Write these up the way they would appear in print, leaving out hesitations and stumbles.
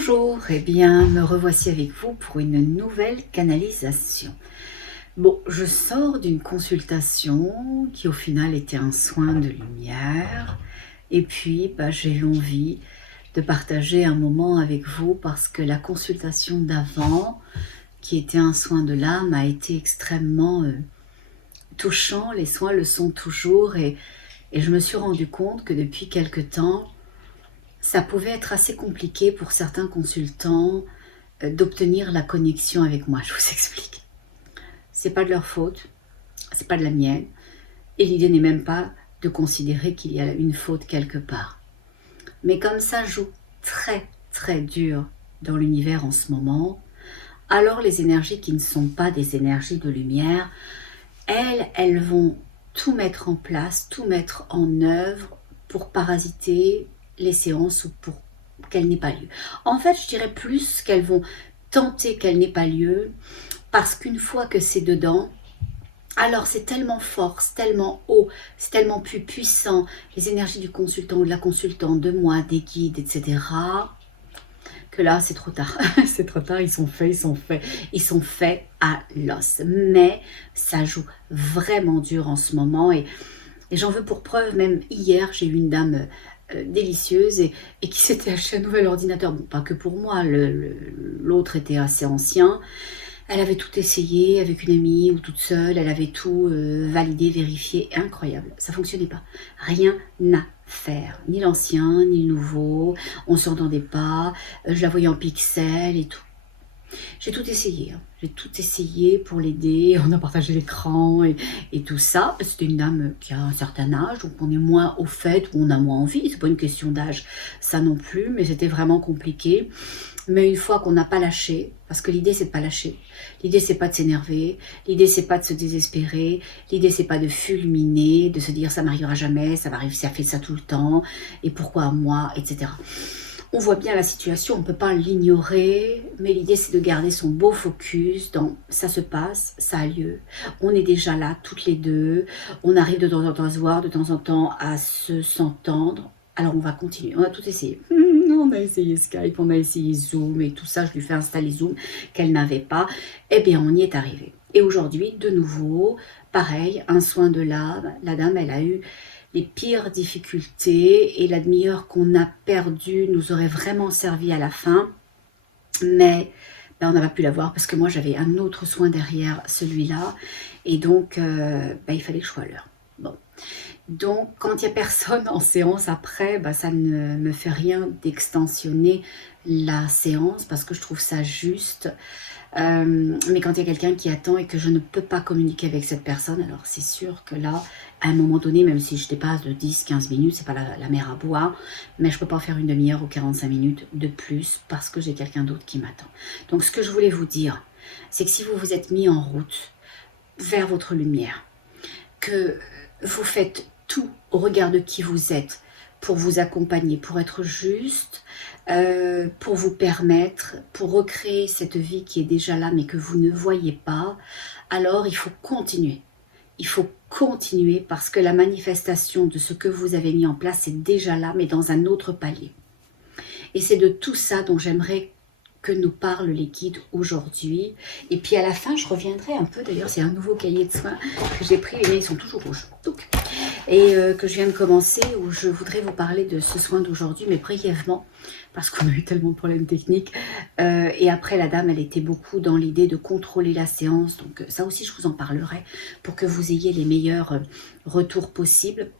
Bonjour, eh bien, me revoici avec vous pour une nouvelle canalisation. Bon, je sors d'une consultation qui au final était un soin de lumière et puis j'ai eu envie de partager un moment avec vous parce que la consultation d'avant, qui était un soin de l'âme, a été extrêmement touchant. Les soins le sont toujours et je me suis rendu compte que depuis quelque temps, ça pouvait être assez compliqué pour certains consultants d'obtenir la connexion avec moi. Je vous explique. C'est pas de leur faute, c'est pas de la mienne, et l'idée n'est même pas de considérer qu'il y a une faute quelque part. Mais comme ça joue très très dur dans l'univers en ce moment, alors les énergies qui ne sont pas des énergies de lumière, elles vont tout mettre en place, tout mettre en œuvre pour parasiter les séances ou pour qu'elles n'aient pas lieu. En fait, je dirais plus qu'elles vont tenter qu'elles n'aient pas lieu, parce qu'une fois que c'est dedans, alors c'est tellement fort, c'est tellement haut, c'est tellement plus puissant, les énergies du consultant ou de la consultante, de moi, des guides, etc., que là c'est trop tard. C'est trop tard, ils sont faits à l'os. Mais ça joue vraiment dur en ce moment et j'en veux pour preuve, même hier, j'ai eu une dame délicieuse et qui s'était acheté un nouvel ordinateur. Bon, pas que pour moi, l'autre était assez ancien. Elle avait tout essayé avec une amie ou toute seule, elle avait tout validé, vérifié, incroyable. Ça fonctionnait pas. Rien à faire, ni l'ancien, ni le nouveau. On s'entendait pas, je la voyais en pixels et tout. J'ai tout essayé, hein. J'ai tout essayé pour l'aider, on a partagé l'écran et tout ça. C'était une dame qui a un certain âge, donc on est moins au fait ou on a moins envie. C'est pas une question d'âge, ça non plus, mais c'était vraiment compliqué. Mais une fois qu'on n'a pas lâché, parce que l'idée c'est de pas lâcher, l'idée c'est pas de s'énerver, l'idée c'est pas de se désespérer, l'idée c'est pas de fulminer, de se dire ça m'arrivera jamais, ça m'arrive, ça fait ça tout le temps, et pourquoi moi, etc. On voit bien la situation, on ne peut pas l'ignorer, mais l'idée c'est de garder son beau focus dans ça se passe, ça a lieu. On est déjà là toutes les deux, on arrive de temps en temps à se voir, de temps en temps à s'entendre. Alors on va continuer, on a tout essayé. On a essayé Skype, on a essayé Zoom et tout ça, je lui fais installer Zoom qu'elle n'avait pas. Eh bien on y est arrivé. Et aujourd'hui, de nouveau, pareil, un soin de l'âme. La dame, elle a eu les pires difficultés et la demi-heure qu'on a perdue nous aurait vraiment servi à la fin. Mais on n'a pas pu l'avoir parce que moi j'avais un autre soin derrière celui-là et donc il fallait que je sois à l'heure. Bon. Donc quand il n'y a personne en séance après, ça ne me fait rien d'extensionner la séance parce que je trouve ça juste. Mais quand il y a quelqu'un qui attend et que je ne peux pas communiquer avec cette personne, alors c'est sûr que là, à un moment donné, même si je dépasse de 10-15 minutes, c'est pas la mer à boire, mais je peux pas faire une demi-heure ou 45 minutes de plus parce que j'ai quelqu'un d'autre qui m'attend. Donc ce que je voulais vous dire, c'est que si vous vous êtes mis en route vers votre lumière, que vous faites tout au regard de qui vous êtes pour vous accompagner, pour être juste, pour vous permettre, pour recréer cette vie qui est déjà là mais que vous ne voyez pas, alors il faut continuer. Il faut continuer parce que la manifestation de ce que vous avez mis en place est déjà là mais dans un autre palier. Et c'est de tout ça dont j'aimerais que nous parlent les guides aujourd'hui. Et puis à la fin, je reviendrai un peu, d'ailleurs c'est un nouveau cahier de soins que j'ai pris, les miens ils sont toujours rouges. Donc, et que je viens de commencer, où je voudrais vous parler de ce soin d'aujourd'hui, mais brièvement, parce qu'on a eu tellement de problèmes techniques. Et après, la dame, elle était beaucoup dans l'idée de contrôler la séance, donc ça aussi, je vous en parlerai, pour que vous ayez les meilleurs retours possibles.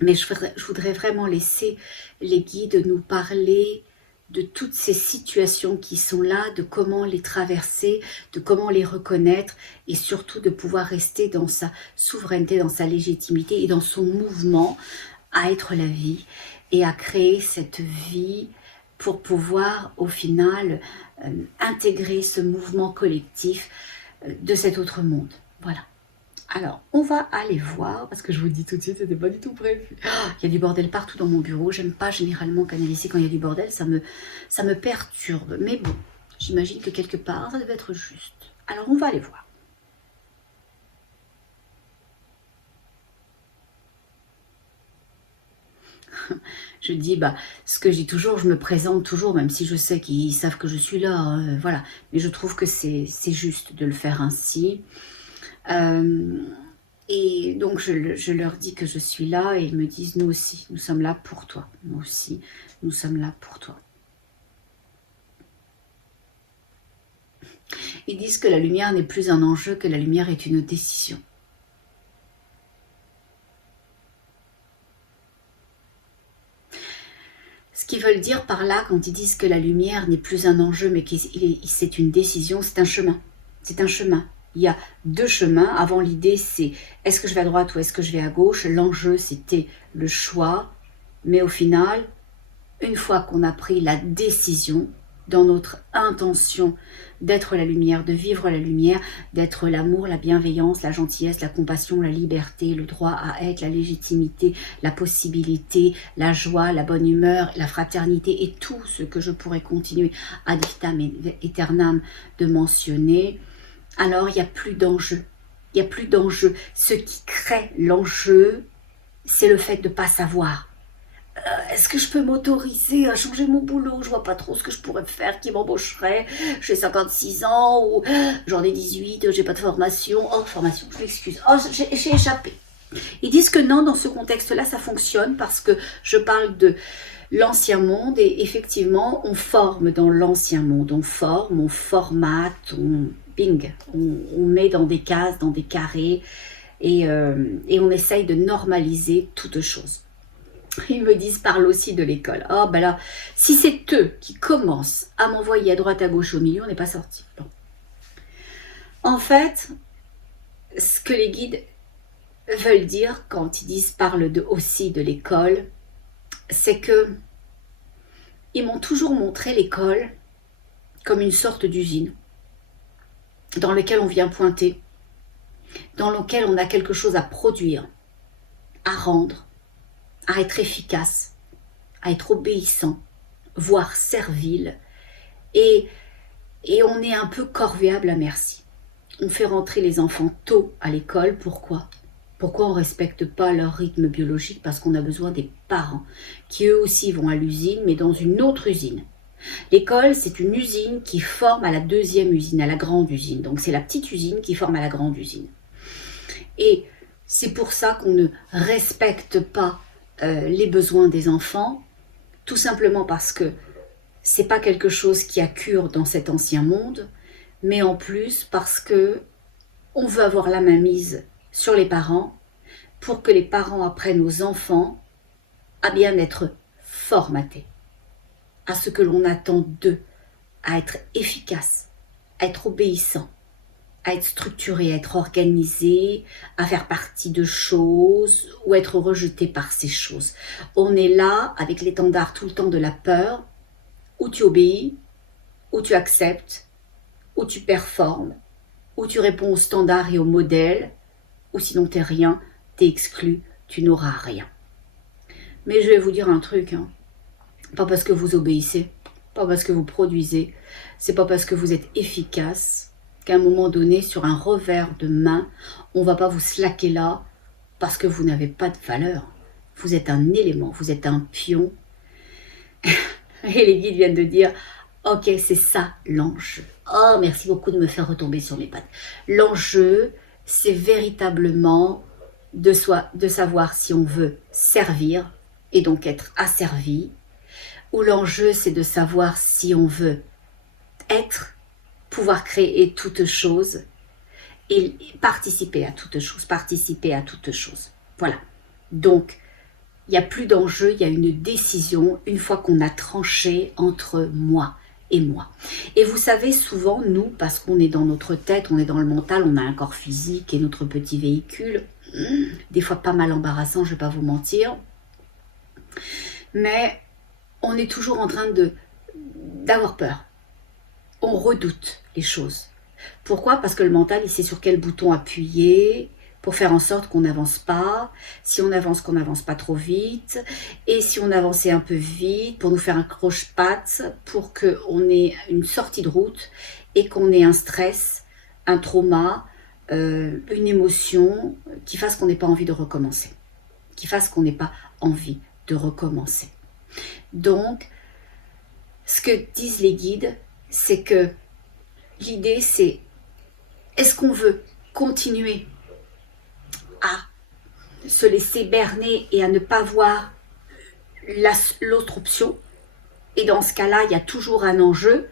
Mais je voudrais vraiment laisser les guides nous parler de toutes ces situations qui sont là, de comment les traverser, de comment les reconnaître et surtout de pouvoir rester dans sa souveraineté, dans sa légitimité et dans son mouvement à être la vie et à créer cette vie pour pouvoir au final intégrer ce mouvement collectif de cet autre monde. Voilà. Alors, on va aller voir, parce que je vous le dis tout de suite, c'était pas du tout prévu. Il y a du bordel partout dans mon bureau. J'aime pas généralement canaliser quand il y a du bordel, ça me perturbe. Mais bon, j'imagine que quelque part, ça devait être juste. Alors, on va aller voir. Je dis, ce que je dis toujours, je me présente toujours, même si je sais qu'ils savent que je suis là, hein, voilà. Mais je trouve que c'est juste de le faire ainsi. Et donc, je leur dis que je suis là et ils me disent, nous aussi, nous sommes là pour toi. Nous aussi, nous sommes là pour toi. Ils disent que la lumière n'est plus un enjeu, que la lumière est une décision. Ce qu'ils veulent dire par là, quand ils disent que la lumière n'est plus un enjeu, mais que c'est une décision, c'est un chemin. C'est un chemin. Il y a deux chemins. Avant, l'idée, c'est est-ce que je vais à droite ou est-ce que je vais à gauche? L'enjeu, c'était le choix. Mais au final, une fois qu'on a pris la décision, dans notre intention d'être la lumière, de vivre la lumière, d'être l'amour, la bienveillance, la gentillesse, la compassion, la liberté, le droit à être, la légitimité, la possibilité, la joie, la bonne humeur, la fraternité et tout ce que je pourrais continuer ad vitam aeternam de mentionner, alors il n'y a plus d'enjeu. Il n'y a plus d'enjeu. Ce qui crée l'enjeu, c'est le fait de ne pas savoir. Est-ce que je peux m'autoriser à changer mon boulot? Je vois pas trop ce que je pourrais faire, qui m'embaucherait. J'ai 56 ans ou j'en ai 18, j'ai pas de formation. Oh, formation, je m'excuse. Oh, j'ai échappé. Ils disent que non, dans ce contexte-là, ça fonctionne parce que je parle de l'ancien monde et effectivement, on forme dans l'ancien monde. On forme, on formate, on met dans des cases, dans des carrés et on essaye de normaliser toute chose. Ils me disent, parle aussi de l'école. Oh, là, si c'est eux qui commencent à m'envoyer à droite, à gauche, au milieu, on n'est pas sorti. Bon. En fait, ce que les guides veulent dire quand ils disent, parle aussi de l'école, c'est que ils m'ont toujours montré l'école comme une sorte d'usine dans laquelle on vient pointer, dans laquelle on a quelque chose à produire, à rendre, à être efficace, à être obéissant, voire servile, et on est un peu corvéable à merci. On fait rentrer les enfants tôt à l'école, pourquoi? Pourquoi on ne respecte pas leur rythme biologique? Parce qu'on a besoin des parents, qui eux aussi vont à l'usine, mais dans une autre usine. L'école, c'est une usine qui forme à la deuxième usine, à la grande usine. Donc c'est la petite usine qui forme à la grande usine. Et c'est pour ça qu'on ne respecte pas les besoins des enfants, tout simplement parce que c'est pas quelque chose qui accure dans cet ancien monde, mais en plus parce que on veut avoir la main mise sur les parents pour que les parents apprennent aux enfants à bien être formatés, à ce que l'on attend d'eux, à être efficaces, à être obéissants, à être structuré, à être organisé, à faire partie de choses ou être rejeté par ces choses. On est là avec l'étendard tout le temps de la peur, où tu obéis, où tu acceptes, où tu performes, où tu réponds aux standards et aux modèles, ou sinon t'es rien, t'es exclu, tu n'auras rien. Mais je vais vous dire un truc, hein. Pas parce que vous obéissez, pas parce que vous produisez, c'est pas parce que vous êtes efficace qu'à un moment donné, sur un revers de main, on ne va pas vous slacker là parce que vous n'avez pas de valeur. Vous êtes un élément, vous êtes un pion. Et les guides viennent de dire, ok, c'est ça l'enjeu. Oh, merci beaucoup de me faire retomber sur mes pattes. L'enjeu, c'est véritablement de savoir si on veut servir et donc être asservi, ou l'enjeu, c'est de savoir si on veut être, pouvoir créer toute chose et participer à toute chose, Voilà. Donc, il n'y a plus d'enjeu, il y a une décision une fois qu'on a tranché entre moi et moi. Et vous savez, souvent, nous, parce qu'on est dans notre tête, on est dans le mental, on a un corps physique et notre petit véhicule, des fois pas mal embarrassant, je ne vais pas vous mentir, mais on est toujours en train d'avoir peur. On redoute les choses. Pourquoi? Parce que le mental, il sait sur quel bouton appuyer pour faire en sorte qu'on n'avance pas. Si on avance, qu'on n'avance pas trop vite. Et si on avançait un peu vite, pour nous faire un croche-patte, pour qu'on ait une sortie de route et qu'on ait un stress, un trauma, une émotion qui fasse qu'on n'ait pas envie de recommencer. Qui fasse qu'on n'ait pas envie de recommencer. Donc, ce que disent les guides, c'est que l'idée c'est, est-ce qu'on veut continuer à se laisser berner et à ne pas voir l'autre option? Et dans ce cas-là, il y a toujours un enjeu.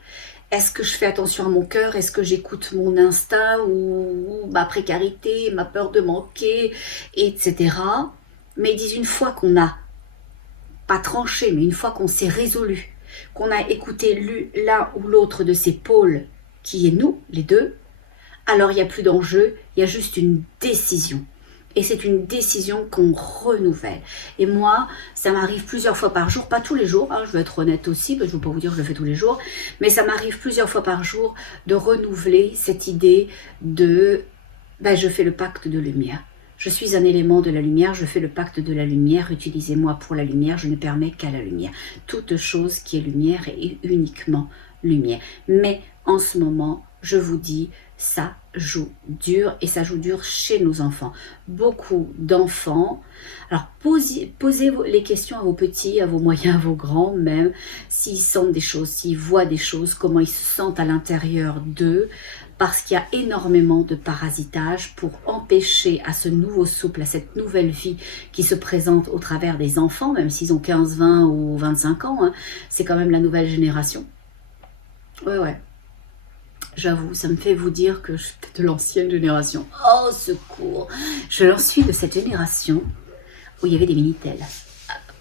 Est-ce que je fais attention à mon cœur? Est-ce que j'écoute mon instinct ou ma précarité, ma peur de manquer, etc. Mais ils disent une fois qu'on n'a pas tranché, mais une fois qu'on s'est résolu, qu'on a écouté l'un ou l'autre de ces pôles, qui est nous, les deux, alors il n'y a plus d'enjeu, il y a juste une décision. Et c'est une décision qu'on renouvelle. Et moi, ça m'arrive plusieurs fois par jour, pas tous les jours, hein, je vais être honnête aussi, parce que je ne veux pas vous dire que je le fais tous les jours, mais ça m'arrive plusieurs fois par jour de renouveler cette idée de je fais le pacte de lumière. Je suis un élément de la lumière, je fais le pacte de la lumière, utilisez-moi pour la lumière, je ne permets qu'à la lumière. Toute chose qui est lumière est uniquement lumière. Mais en ce moment, je vous dis, ça joue dur et ça joue dur chez nos enfants. Beaucoup d'enfants, alors posez les questions à vos petits, à vos moyens, à vos grands même, s'ils sentent des choses, s'ils voient des choses, comment ils se sentent à l'intérieur d'eux, parce qu'il y a énormément de parasitage pour empêcher à ce nouveau souffle, à cette nouvelle vie qui se présente au travers des enfants, même s'ils ont 15, 20 ou 25 ans, hein, c'est quand même la nouvelle génération. Ouais. J'avoue, ça me fait vous dire que je suis de l'ancienne génération. Oh, secours! Je suis de cette génération où il y avait des Minitel.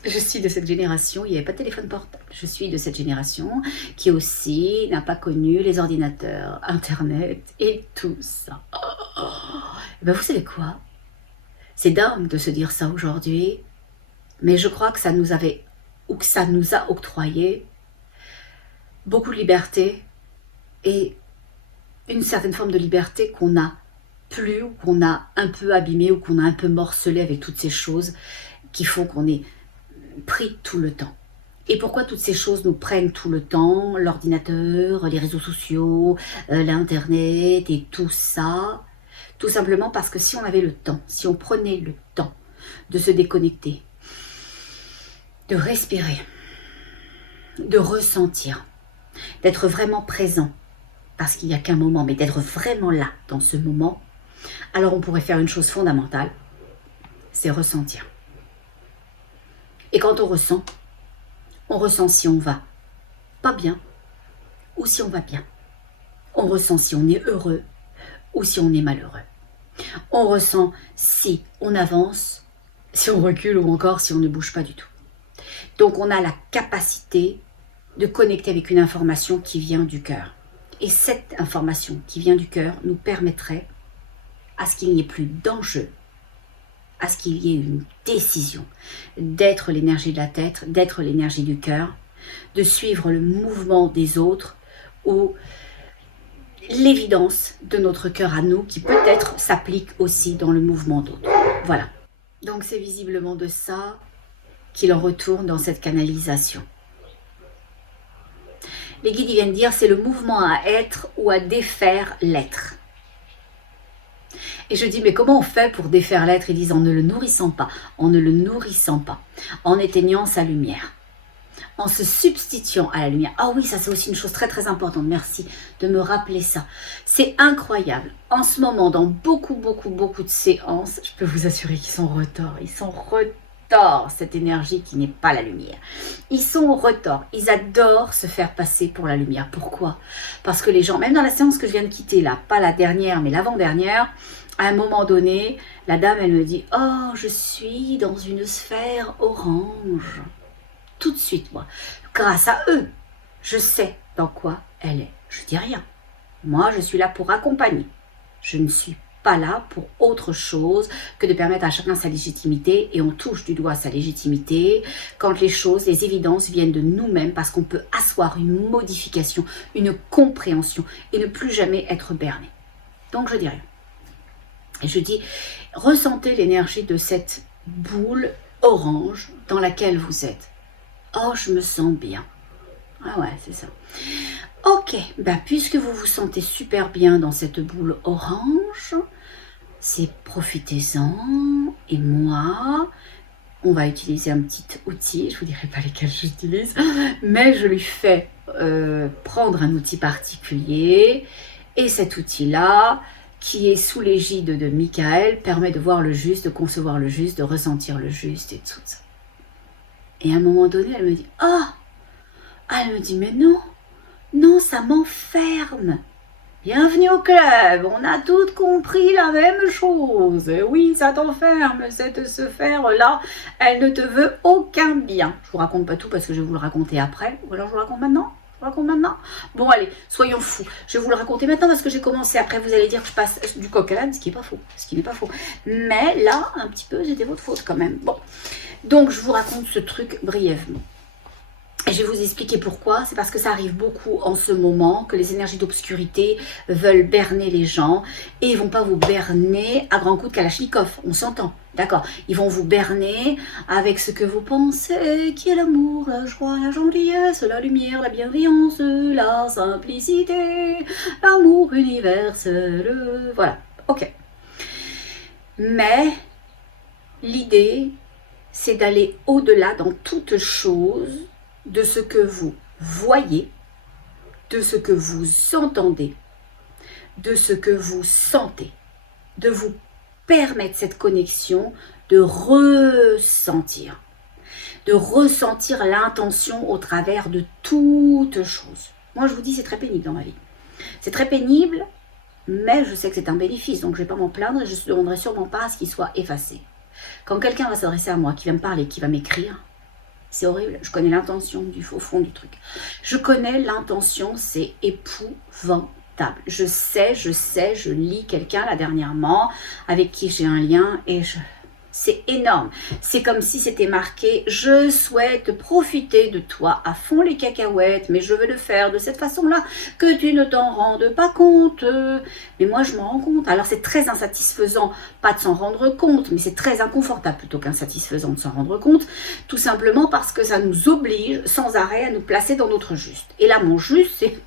Je suis de cette génération où il n'y avait pas de téléphone portable. Je suis de cette génération qui aussi n'a pas connu les ordinateurs, Internet et tout ça. Ben vous savez quoi? C'est dingue de se dire ça aujourd'hui, mais je crois que ça nous avait, ou que ça nous a octroyé beaucoup de liberté et une certaine forme de liberté qu'on n'a plus, ou qu'on a un peu abîmé, ou qu'on a un peu morcelé avec toutes ces choses qui font qu'on est pris tout le temps. Et pourquoi toutes ces choses nous prennent tout le temps? L'ordinateur, les réseaux sociaux, l'internet et tout ça. Tout simplement parce que si on avait le temps, si on prenait le temps de se déconnecter, de respirer, de ressentir, d'être vraiment présent, parce qu'il n'y a qu'un moment, mais d'être vraiment là, dans ce moment, alors on pourrait faire une chose fondamentale, c'est ressentir. Et quand on ressent si on va pas bien ou si on va bien. On ressent si on est heureux ou si on est malheureux. On ressent si on avance, si on recule ou encore si on ne bouge pas du tout. Donc on a la capacité de connecter avec une information qui vient du cœur. Et cette information qui vient du cœur nous permettrait à ce qu'il n'y ait plus d'enjeu, à ce qu'il y ait une décision, d'être l'énergie de la tête, d'être l'énergie du cœur, de suivre le mouvement des autres ou l'évidence de notre cœur à nous qui peut-être s'applique aussi dans le mouvement d'autres. Voilà. Donc c'est visiblement de ça qu'il en retourne dans cette canalisation. Les guides viennent dire c'est le mouvement à être ou à défaire l'être. Et je dis mais comment on fait pour défaire l'être? Ils disent en ne le nourrissant pas, en ne le nourrissant pas, en éteignant sa lumière, en se substituant à la lumière. Ah oui, ça c'est aussi une chose très très importante, merci de me rappeler ça. C'est incroyable, en ce moment dans beaucoup de séances, je peux vous assurer qu'ils sont retors, cette énergie qui n'est pas la lumière. Ils sont au retors, ils adorent se faire passer pour la lumière. Pourquoi? Parce que les gens, même dans la séance que je viens de quitter là, pas la dernière mais l'avant-dernière, à un moment donné, la dame elle me dit « Oh, je suis dans une sphère orange ». Tout de suite moi, grâce à eux, je sais dans quoi elle est. Je dis rien. Moi je suis là pour accompagner. Je ne suis pas là pour autre chose que de permettre à chacun sa légitimité et on touche du doigt sa légitimité quand les choses, les évidences viennent de nous-mêmes parce qu'on peut asseoir une modification, une compréhension et ne plus jamais être berné. Donc je dis rien. Et je dis, ressentez l'énergie de cette boule orange dans laquelle vous êtes. Oh, je me sens bien. Ah ouais, c'est ça. Ok, puisque vous vous sentez super bien dans cette boule orange, c'est profitez-en. Et moi, on va utiliser un petit outil, je ne vous dirai pas lesquels j'utilise, mais je lui fais prendre un outil particulier, et cet outil-là, qui est sous l'égide de Michael, permet de voir le juste, de concevoir le juste, de ressentir le juste et tout ça. Et à un moment donné, elle me dit « Ah !» Elle me dit « Mais non, non, ça m'enferme !» Bienvenue au club, on a toutes compris la même chose. Oui, ça t'enferme, cette sphère-là, elle ne te veut aucun bien. Je vous raconte pas tout parce que je vais vous le raconter après. Ou alors je vous le raconte maintenant? Je vous le raconte maintenant? Bon, allez, soyons fous. Je vais vous le raconter maintenant parce que j'ai commencé. Après, vous allez dire que je passe du coq à l'âne, ce qui n'est pas faux. Ce qui n'est pas faux. Mais là, un petit peu, c'était votre faute quand même. Bon, donc je vous raconte ce truc brièvement. Et je vais vous expliquer pourquoi. C'est parce que ça arrive beaucoup en ce moment, que les énergies d'obscurité veulent berner les gens. Et ils ne vont pas vous berner à grands coups de Kalachnikov, on s'entend, d'accord? Ils vont vous berner avec ce que vous pensez, qui est l'amour, la joie, la gentillesse, la lumière, la bienveillance, la simplicité, l'amour universel, voilà, ok. Mais l'idée, c'est d'aller au-delà dans toute chose, de ce que vous voyez, de ce que vous entendez, de ce que vous sentez, de vous permettre cette connexion, de ressentir l'intention au travers de toute chose. Moi, je vous dis, c'est très pénible dans ma vie. C'est très pénible, mais je sais que c'est un bénéfice, donc je ne vais pas m'en plaindre et je ne demanderai sûrement pas à ce qu'il soit effacé. Quand quelqu'un va s'adresser à moi, qui va me parler, qui va m'écrire, c'est horrible, je connais l'intention au fond du truc. Je connais l'intention, c'est épouvantable. Je sais, je lis quelqu'un là dernièrement avec qui j'ai un lien et c'est énorme. C'est comme si c'était marqué « Je souhaite profiter de toi à fond les cacahuètes, mais je veux le faire de cette façon-là, que tu ne t'en rendes pas compte. » Mais moi, je m'en rends compte. Alors, c'est très insatisfaisant, pas de s'en rendre compte, mais c'est très inconfortable plutôt qu'insatisfaisant de s'en rendre compte, tout simplement parce que ça nous oblige sans arrêt à nous placer dans notre juste. Et là, mon juste, c'est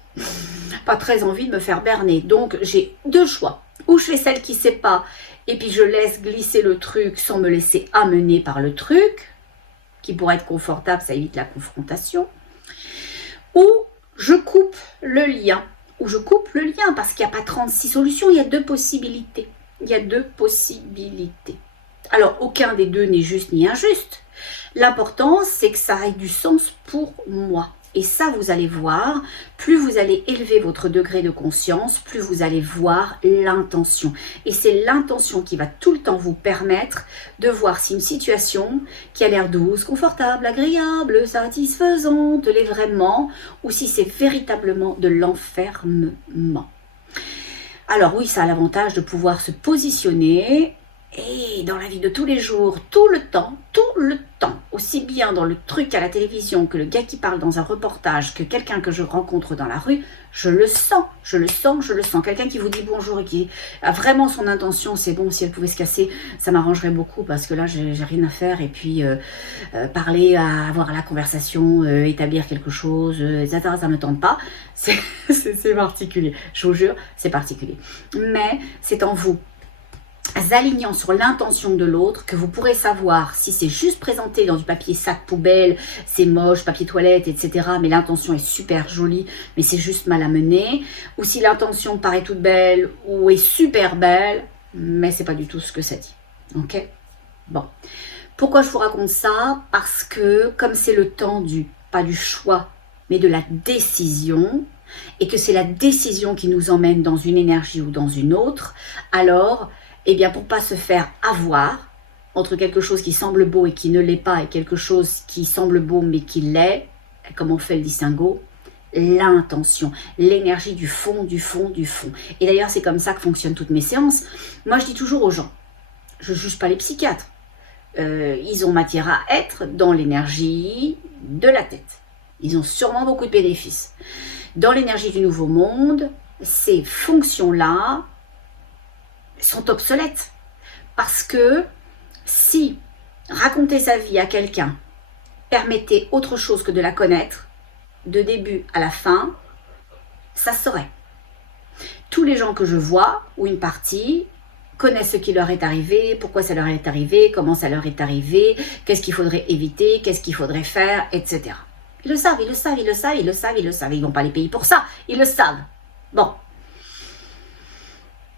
pas très envie de me faire berner. Donc, j'ai deux choix. Ou je fais celle qui ne sait pas, et puis je laisse glisser le truc sans me laisser amener par le truc, qui pourrait être confortable, ça évite la confrontation. Ou je coupe le lien. Parce qu'il n'y a pas 36 solutions, il y a deux possibilités. Alors, aucun des deux n'est juste ni injuste. L'important, c'est que ça ait du sens pour moi. Et ça, vous allez voir, plus vous allez élever votre degré de conscience, plus vous allez voir l'intention. Et c'est l'intention qui va tout le temps vous permettre de voir si une situation qui a l'air douce, confortable, agréable, satisfaisante, l'est vraiment, ou si c'est véritablement de l'enfermement. Alors oui, ça a l'avantage de pouvoir se positionner. Et dans la vie de tous les jours, tout le temps, aussi bien dans le truc à la télévision que le gars qui parle dans un reportage, que quelqu'un que je rencontre dans la rue, je le sens. Quelqu'un qui vous dit bonjour et qui a vraiment son intention, c'est bon, si elle pouvait se casser, ça m'arrangerait beaucoup parce que là, j'ai rien à faire. Et puis, parler, avoir la conversation, établir quelque chose, etc., ça ne me tente pas. C'est particulier, je vous jure, c'est particulier. Mais c'est en vous alignant sur l'intention de l'autre que vous pourrez savoir si c'est juste présenté dans du papier sac poubelle, c'est moche, papier toilette, etc. mais l'intention est super jolie, mais c'est juste mal amené, ou si l'intention paraît toute belle ou est super belle, mais c'est pas du tout ce que ça dit. Ok? Bon. Pourquoi je vous raconte ça? Parce que comme c'est le temps pas du choix, mais de la décision, et que c'est la décision qui nous emmène dans une énergie ou dans une autre, alors eh bien, pour ne pas se faire avoir entre quelque chose qui semble beau et qui ne l'est pas, et quelque chose qui semble beau mais qui l'est, comme on fait le distinguo, l'intention, l'énergie du fond. Et d'ailleurs, c'est comme ça que fonctionnent toutes mes séances. Moi, je dis toujours aux gens, je ne juge pas les psychiatres. Ils ont matière à être dans l'énergie de la tête. Ils ont sûrement beaucoup de bénéfices. Dans l'énergie du nouveau monde, ces fonctions-là sont obsolètes. Parce que si raconter sa vie à quelqu'un permettait autre chose que de la connaître, de début à la fin, ça se saurait. Tous les gens que je vois, ou une partie, connaissent ce qui leur est arrivé, pourquoi ça leur est arrivé, comment ça leur est arrivé, qu'est-ce qu'il faudrait éviter, qu'est-ce qu'il faudrait faire, etc. Ils le savent, ils le savent, ils le savent, ils le savent, ils le savent. Ils ne vont pas les payer pour ça, ils le savent. Bon.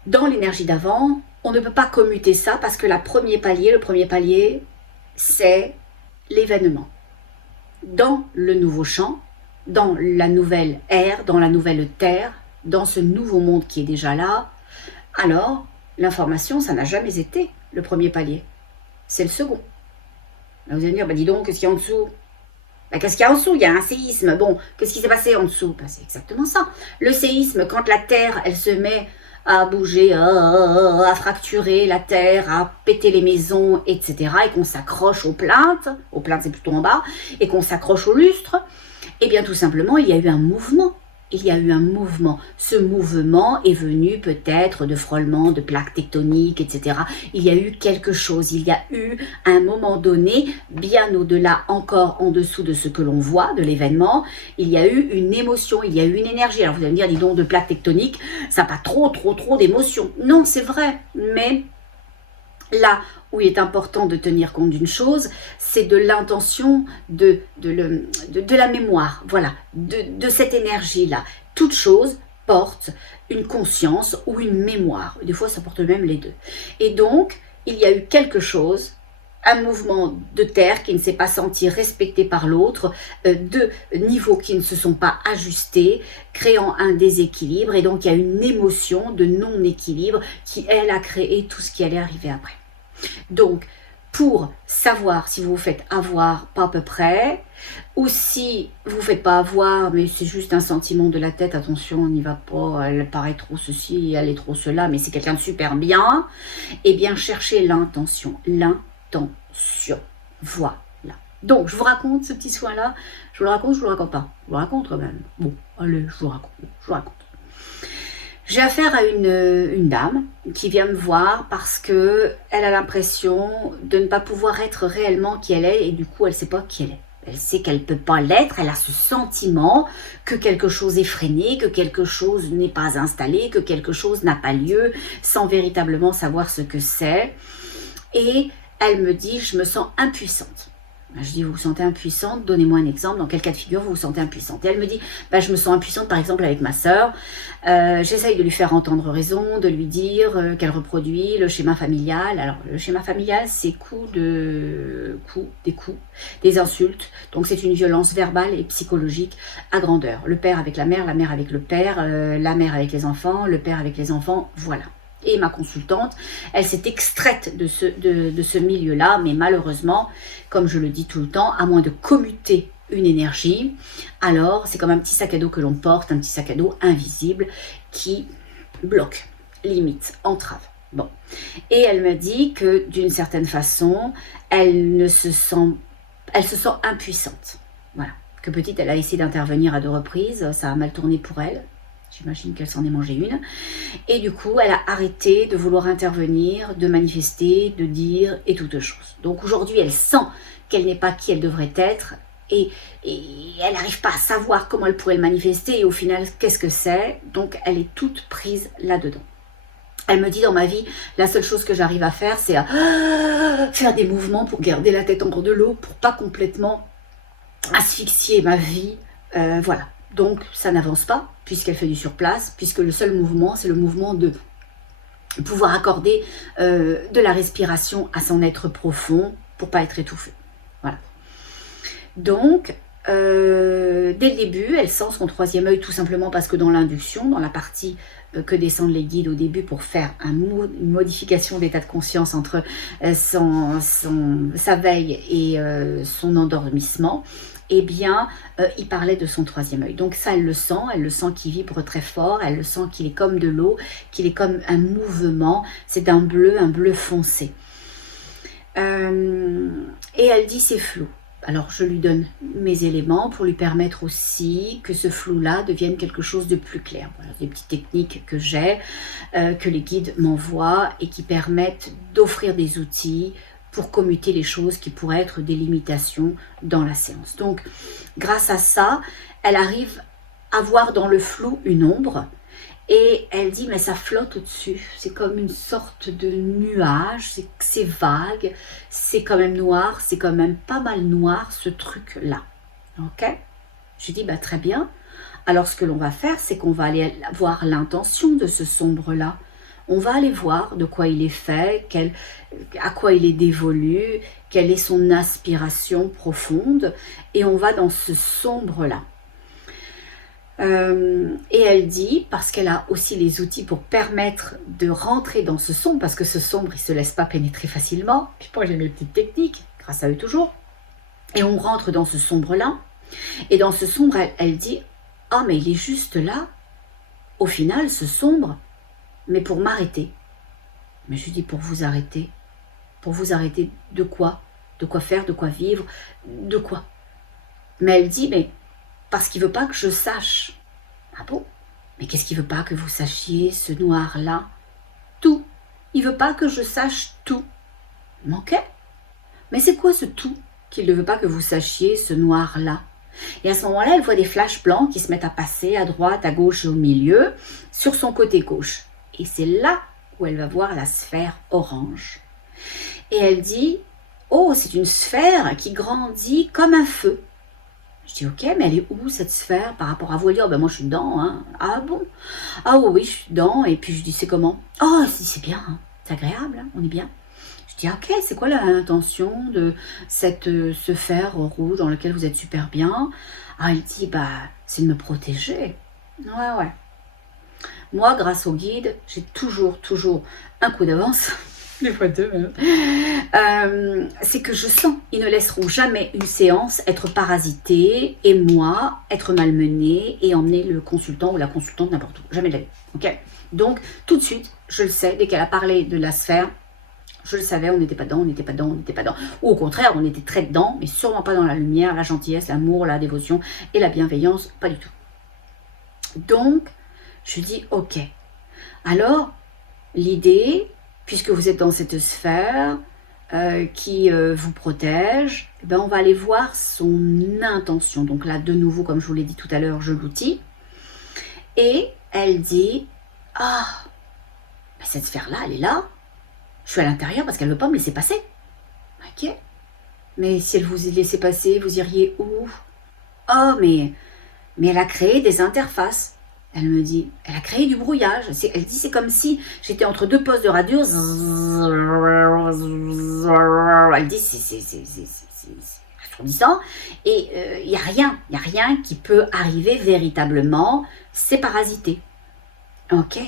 Dans l'énergie d'avant, on ne peut pas commuter ça parce que le premier palier, c'est l'événement. Dans le nouveau champ, dans la nouvelle ère, dans la nouvelle terre, dans ce nouveau monde qui est déjà là, alors l'information, ça n'a jamais été le premier palier. C'est le second. Là, vous allez me dire, dis donc, qu'est-ce qu'il y a en dessous? Qu'est-ce qu'il y a en dessous? Il y a un séisme. Bon, qu'est-ce qui s'est passé en dessous? C'est exactement ça. Le séisme, quand la terre, elle se met à bouger, à fracturer la terre, à péter les maisons, etc., et qu'on s'accroche aux plaintes c'est plutôt en bas, et qu'on s'accroche aux lustres, eh bien tout simplement, il y a eu un mouvement. Il y a eu un mouvement. Ce mouvement est venu peut-être de frôlements, de plaques tectoniques, etc. Il y a eu quelque chose. Il y a eu, à un moment donné, bien au-delà, encore en dessous de ce que l'on voit, de l'événement, il y a eu une émotion, il y a eu une énergie. Alors vous allez me dire, dis donc, de plaques tectoniques, ça n'a pas trop d'émotion. Non, c'est vrai, mais là où il est important de tenir compte d'une chose, c'est de l'intention, de la mémoire, voilà, de cette énergie-là. Toute chose porte une conscience ou une mémoire. Des fois, ça porte même les deux. Et donc, il y a eu quelque chose, un mouvement de terre qui ne s'est pas senti respecté par l'autre, deux niveaux qui ne se sont pas ajustés, créant un déséquilibre. Et donc, il y a une émotion de non-équilibre qui, elle, a créé tout ce qui allait arriver après. Donc, pour savoir si vous vous faites avoir pas à peu près, ou si vous ne vous faites pas avoir, mais c'est juste un sentiment de la tête, attention, on n'y va pas, elle paraît trop ceci, elle est trop cela, mais c'est quelqu'un de super bien, eh bien, cherchez l'intention. L'intention. Voilà. Donc, je vous raconte ce petit soin-là. Je vous le raconte, je vous le raconte pas. Je vous le raconte quand même. Bon, allez, je vous raconte. J'ai affaire à une dame qui vient me voir parce qu'elle a l'impression de ne pas pouvoir être réellement qui elle est et du coup elle ne sait pas qui elle est. Elle sait qu'elle ne peut pas l'être, elle a ce sentiment que quelque chose est freiné, que quelque chose n'est pas installé, que quelque chose n'a pas lieu sans véritablement savoir ce que c'est. Et elle me dit, je me sens impuissante. Je dis, vous vous sentez impuissante? Donnez-moi un exemple. Dans quel cas de figure vous vous sentez impuissante? Et elle me dit, je me sens impuissante par exemple avec ma sœur. J'essaye de lui faire entendre raison, de lui dire qu'elle reproduit le schéma familial. Alors, le schéma familial, c'est des coups, des insultes. Donc, c'est une violence verbale et psychologique à grandeur. Le père avec la mère avec le père, la mère avec les enfants, le père avec les enfants, voilà. Et ma consultante, elle s'est extraite de ce milieu-là, mais malheureusement, comme je le dis tout le temps, à moins de commuter une énergie, alors c'est comme un petit sac à dos que l'on porte, un petit sac à dos invisible qui bloque, limite, entrave. Bon. Et elle me dit que d'une certaine façon, elle se sent impuissante. Voilà. Que petite, elle a essayé d'intervenir à 2 reprises, ça a mal tourné pour elle. J'imagine qu'elle s'en est mangé une. Et du coup, elle a arrêté de vouloir intervenir, de manifester, de dire et toutes choses. Donc aujourd'hui, elle sent qu'elle n'est pas qui elle devrait être et elle n'arrive pas à savoir comment elle pourrait le manifester et au final, qu'est-ce que c'est? Donc elle est toute prise là-dedans. Elle me dit, dans ma vie, la seule chose que j'arrive à faire, c'est à faire des mouvements pour garder la tête en dehors de l'eau, pour pas complètement asphyxier ma vie. Voilà. Donc, ça n'avance pas, puisqu'elle fait du surplace, puisque le seul mouvement, c'est le mouvement de pouvoir accorder de la respiration à son être profond pour pas être étouffée. Voilà. Donc, dès le début, elle sent son 3e œil, tout simplement parce que dans l'induction, dans la partie que descendent les guides au début pour faire une modification d'état de conscience entre sa veille et son endormissement, eh bien, il parlait de son 3e œil. Donc ça, elle le sent qu'il vibre très fort, elle le sent qu'il est comme de l'eau, qu'il est comme un mouvement, c'est un bleu foncé. Et elle dit c'est flou. Alors je lui donne mes éléments pour lui permettre aussi que ce flou-là devienne quelque chose de plus clair. Voilà, des petites techniques que j'ai, que les guides m'envoient et qui permettent d'offrir des outils pour commuter les choses qui pourraient être des limitations dans la séance. Donc, grâce à ça, elle arrive à voir dans le flou une ombre Et elle dit, mais ça flotte au-dessus, c'est comme une sorte de nuage, c'est vague, c'est quand même noir, c'est quand même pas mal noir ce truc-là. Ok? Je dis, bah, très bien. Alors ce que l'on va faire, c'est qu'on va aller voir l'intention de ce sombre-là. On va aller voir de quoi il est fait, à quoi il est dévolu, quelle est son aspiration profonde, et on va dans ce sombre-là. Et elle dit, parce qu'elle a aussi les outils pour permettre de rentrer dans ce sombre, parce que ce sombre, il ne se laisse pas pénétrer facilement, puis moi j'ai mes petites techniques, grâce à eux toujours, et on rentre dans ce sombre-là, et dans ce sombre, elle dit, ah mais il est juste là, au final, ce sombre, mais pour m'arrêter. Mais je lui dis, pour vous arrêter de quoi? De quoi faire, de quoi vivre, de quoi? Mais elle dit, mais parce qu'il ne veut pas que je sache. Ah bon? Mais qu'est-ce qu'il ne veut pas que vous sachiez, ce noir-là? Tout. Il ne veut pas que je sache tout. Ok? Mais c'est quoi ce tout qu'il ne veut pas que vous sachiez, ce noir-là? Et à ce moment-là, elle voit des flashs blancs qui se mettent à passer à droite, à gauche et au milieu, sur son côté gauche. Et c'est là où elle va voir la sphère orange. Et elle dit, oh, c'est une sphère qui grandit comme un feu. Je dis, ok, mais elle est où cette sphère par rapport à vous? Elle dit, oh, ben moi je suis dedans. Hein. Ah bon? Ah oui, je suis dedans. Et puis je dis, c'est comment? Oh, si, c'est bien, hein. C'est agréable, hein. On est bien. Je dis, ok, c'est quoi l'intention de ce fer roux dans lequel vous êtes super bien? Ah, elle dit, bah, c'est de me protéger. Ouais. Moi, grâce au guide, j'ai toujours un coup d'avance. Des fois deux même. C'est que je sens, ils ne laisseront jamais une séance être parasitée et moi être malmenée et emmener le consultant ou la consultante n'importe où. Jamais de la vie. Ok? Donc, tout de suite, je le sais, dès qu'elle a parlé de la sphère, je le savais, on n'était pas dedans. Ou au contraire, on était très dedans, mais sûrement pas dans la lumière, la gentillesse, l'amour, la dévotion et la bienveillance, pas du tout. Donc, je dis, ok. Alors, l'idée, puisque vous êtes dans cette sphère qui vous protège, ben on va aller voir son intention. Donc là, de nouveau, comme je vous l'ai dit tout à l'heure, je l'outille. Et elle dit, ah, ben cette sphère-là, elle est là. Je suis à l'intérieur parce qu'elle ne veut pas me laisser passer. Ok. Mais si elle vous laissait passer, vous iriez où? Oh, mais elle a créé des interfaces. Elle me dit, elle a créé du brouillage. Elle dit, c'est comme si j'étais entre deux postes de radio. Elle dit, c'est assourdissant. Et il n'y a rien qui peut arriver véritablement. C'est parasité. Ok.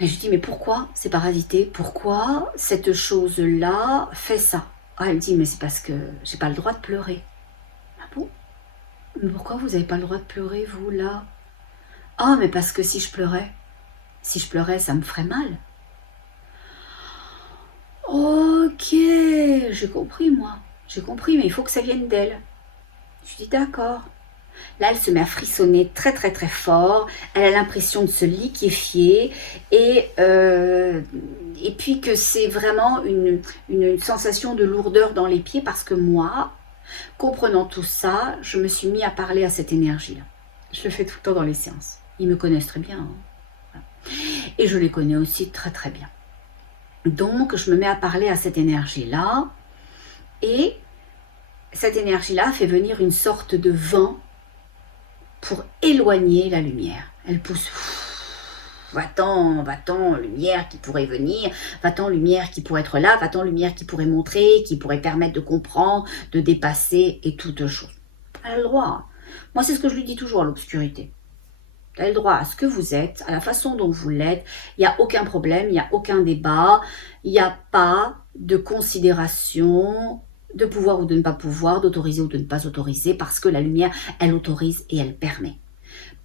Mais je dis, mais pourquoi c'est parasité? Pourquoi cette chose-là fait ça? Ah, elle dit, mais c'est parce que j'ai pas le droit de pleurer. Ah bon? Mais pourquoi vous n'avez pas le droit de pleurer, vous, là? Ah, mais parce que si je pleurais, ça me ferait mal. Ok, j'ai compris, moi. J'ai compris, mais il faut que ça vienne d'elle. Je dis, d'accord. Là, elle se met à frissonner très fort. Elle a l'impression de se liquéfier et puis que c'est vraiment une sensation de lourdeur dans les pieds parce que moi, comprenant tout ça, je me suis mis à parler à cette énergie-là. Je le fais tout le temps dans les séances. Ils me connaissent très bien. Hein. Et je les connais aussi très bien. Donc, je me mets à parler à cette énergie-là et cette énergie-là fait venir une sorte de vent pour éloigner la lumière. Elle pousse. Va-t'en, lumière qui pourrait venir, va-t'en, lumière qui pourrait être là, va-t'en, lumière qui pourrait montrer, qui pourrait permettre de comprendre, de dépasser et toutes choses. Elle a le droit. Moi, c'est ce que je lui dis toujours à l'obscurité. Elle a le droit à ce que vous êtes, à la façon dont vous l'êtes. Il n'y a aucun problème, il n'y a aucun débat, il n'y a pas de considération de pouvoir ou de ne pas pouvoir, d'autoriser ou de ne pas autoriser, parce que la lumière, elle autorise et elle permet.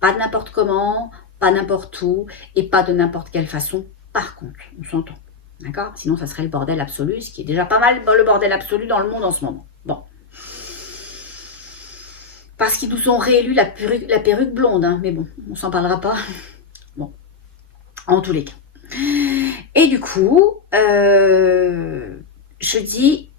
Pas de n'importe comment, pas n'importe où, et pas de n'importe quelle façon. Par contre, on s'entend, d'accord? Sinon, ça serait le bordel absolu, ce qui est déjà pas mal le bordel absolu dans le monde en ce moment. Bon. Parce qu'ils nous ont réélu la perruque blonde, hein, mais bon, on s'en parlera pas. Bon, en tous les cas. Et du coup, je dis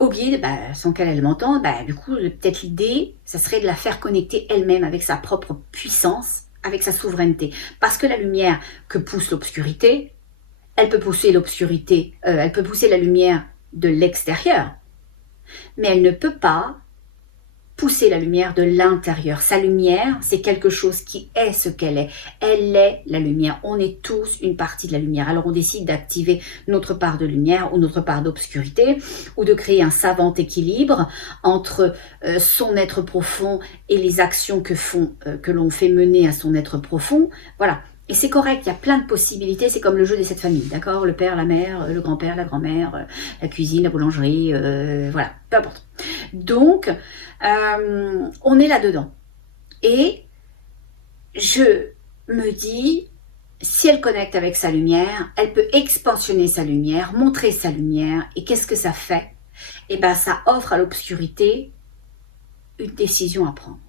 au guide, sans qu'elle m'entende, du coup, peut-être l'idée, ça serait de la faire connecter elle-même avec sa propre puissance, avec sa souveraineté. Parce que la lumière que pousse l'obscurité, elle peut pousser l'obscurité, elle peut pousser la lumière de l'extérieur, mais elle ne peut pas pousser la lumière de l'intérieur. Sa lumière, c'est quelque chose qui est ce qu'elle est. Elle est la lumière. On est tous une partie de la lumière. Alors on décide d'activer notre part de lumière ou notre part d'obscurité, ou de créer un savant équilibre entre son être profond et les actions que l'on fait mener à son être profond. Voilà. Et c'est correct, il y a plein de possibilités, c'est comme le jeu des 7 familles, d'accord? Le père, la mère, le grand-père, la grand-mère, la cuisine, la boulangerie, voilà, peu importe. Donc, on est là-dedans. Et je me dis, si elle connecte avec sa lumière, elle peut expansionner sa lumière, montrer sa lumière, et qu'est-ce que ça fait? Eh bien, ça offre à l'obscurité une décision à prendre.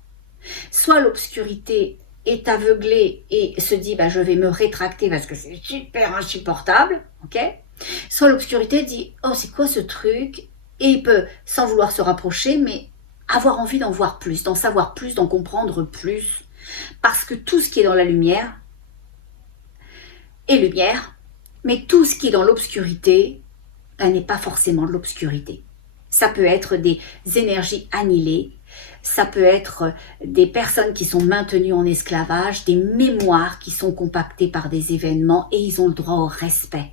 Soit l'obscurité est aveuglé et se dit je vais me rétracter parce que c'est super insupportable, ok? Soit l'obscurité dit oh c'est quoi ce truc, et il peut sans vouloir se rapprocher mais avoir envie d'en voir plus, d'en savoir plus, d'en comprendre plus, parce que tout ce qui est dans la lumière est lumière, mais tout ce qui est dans l'obscurité n'est pas forcément de l'obscurité. Ça peut être des énergies annihilées, ça peut être des personnes qui sont maintenues en esclavage, des mémoires qui sont compactées par des événements, et ils ont le droit au respect.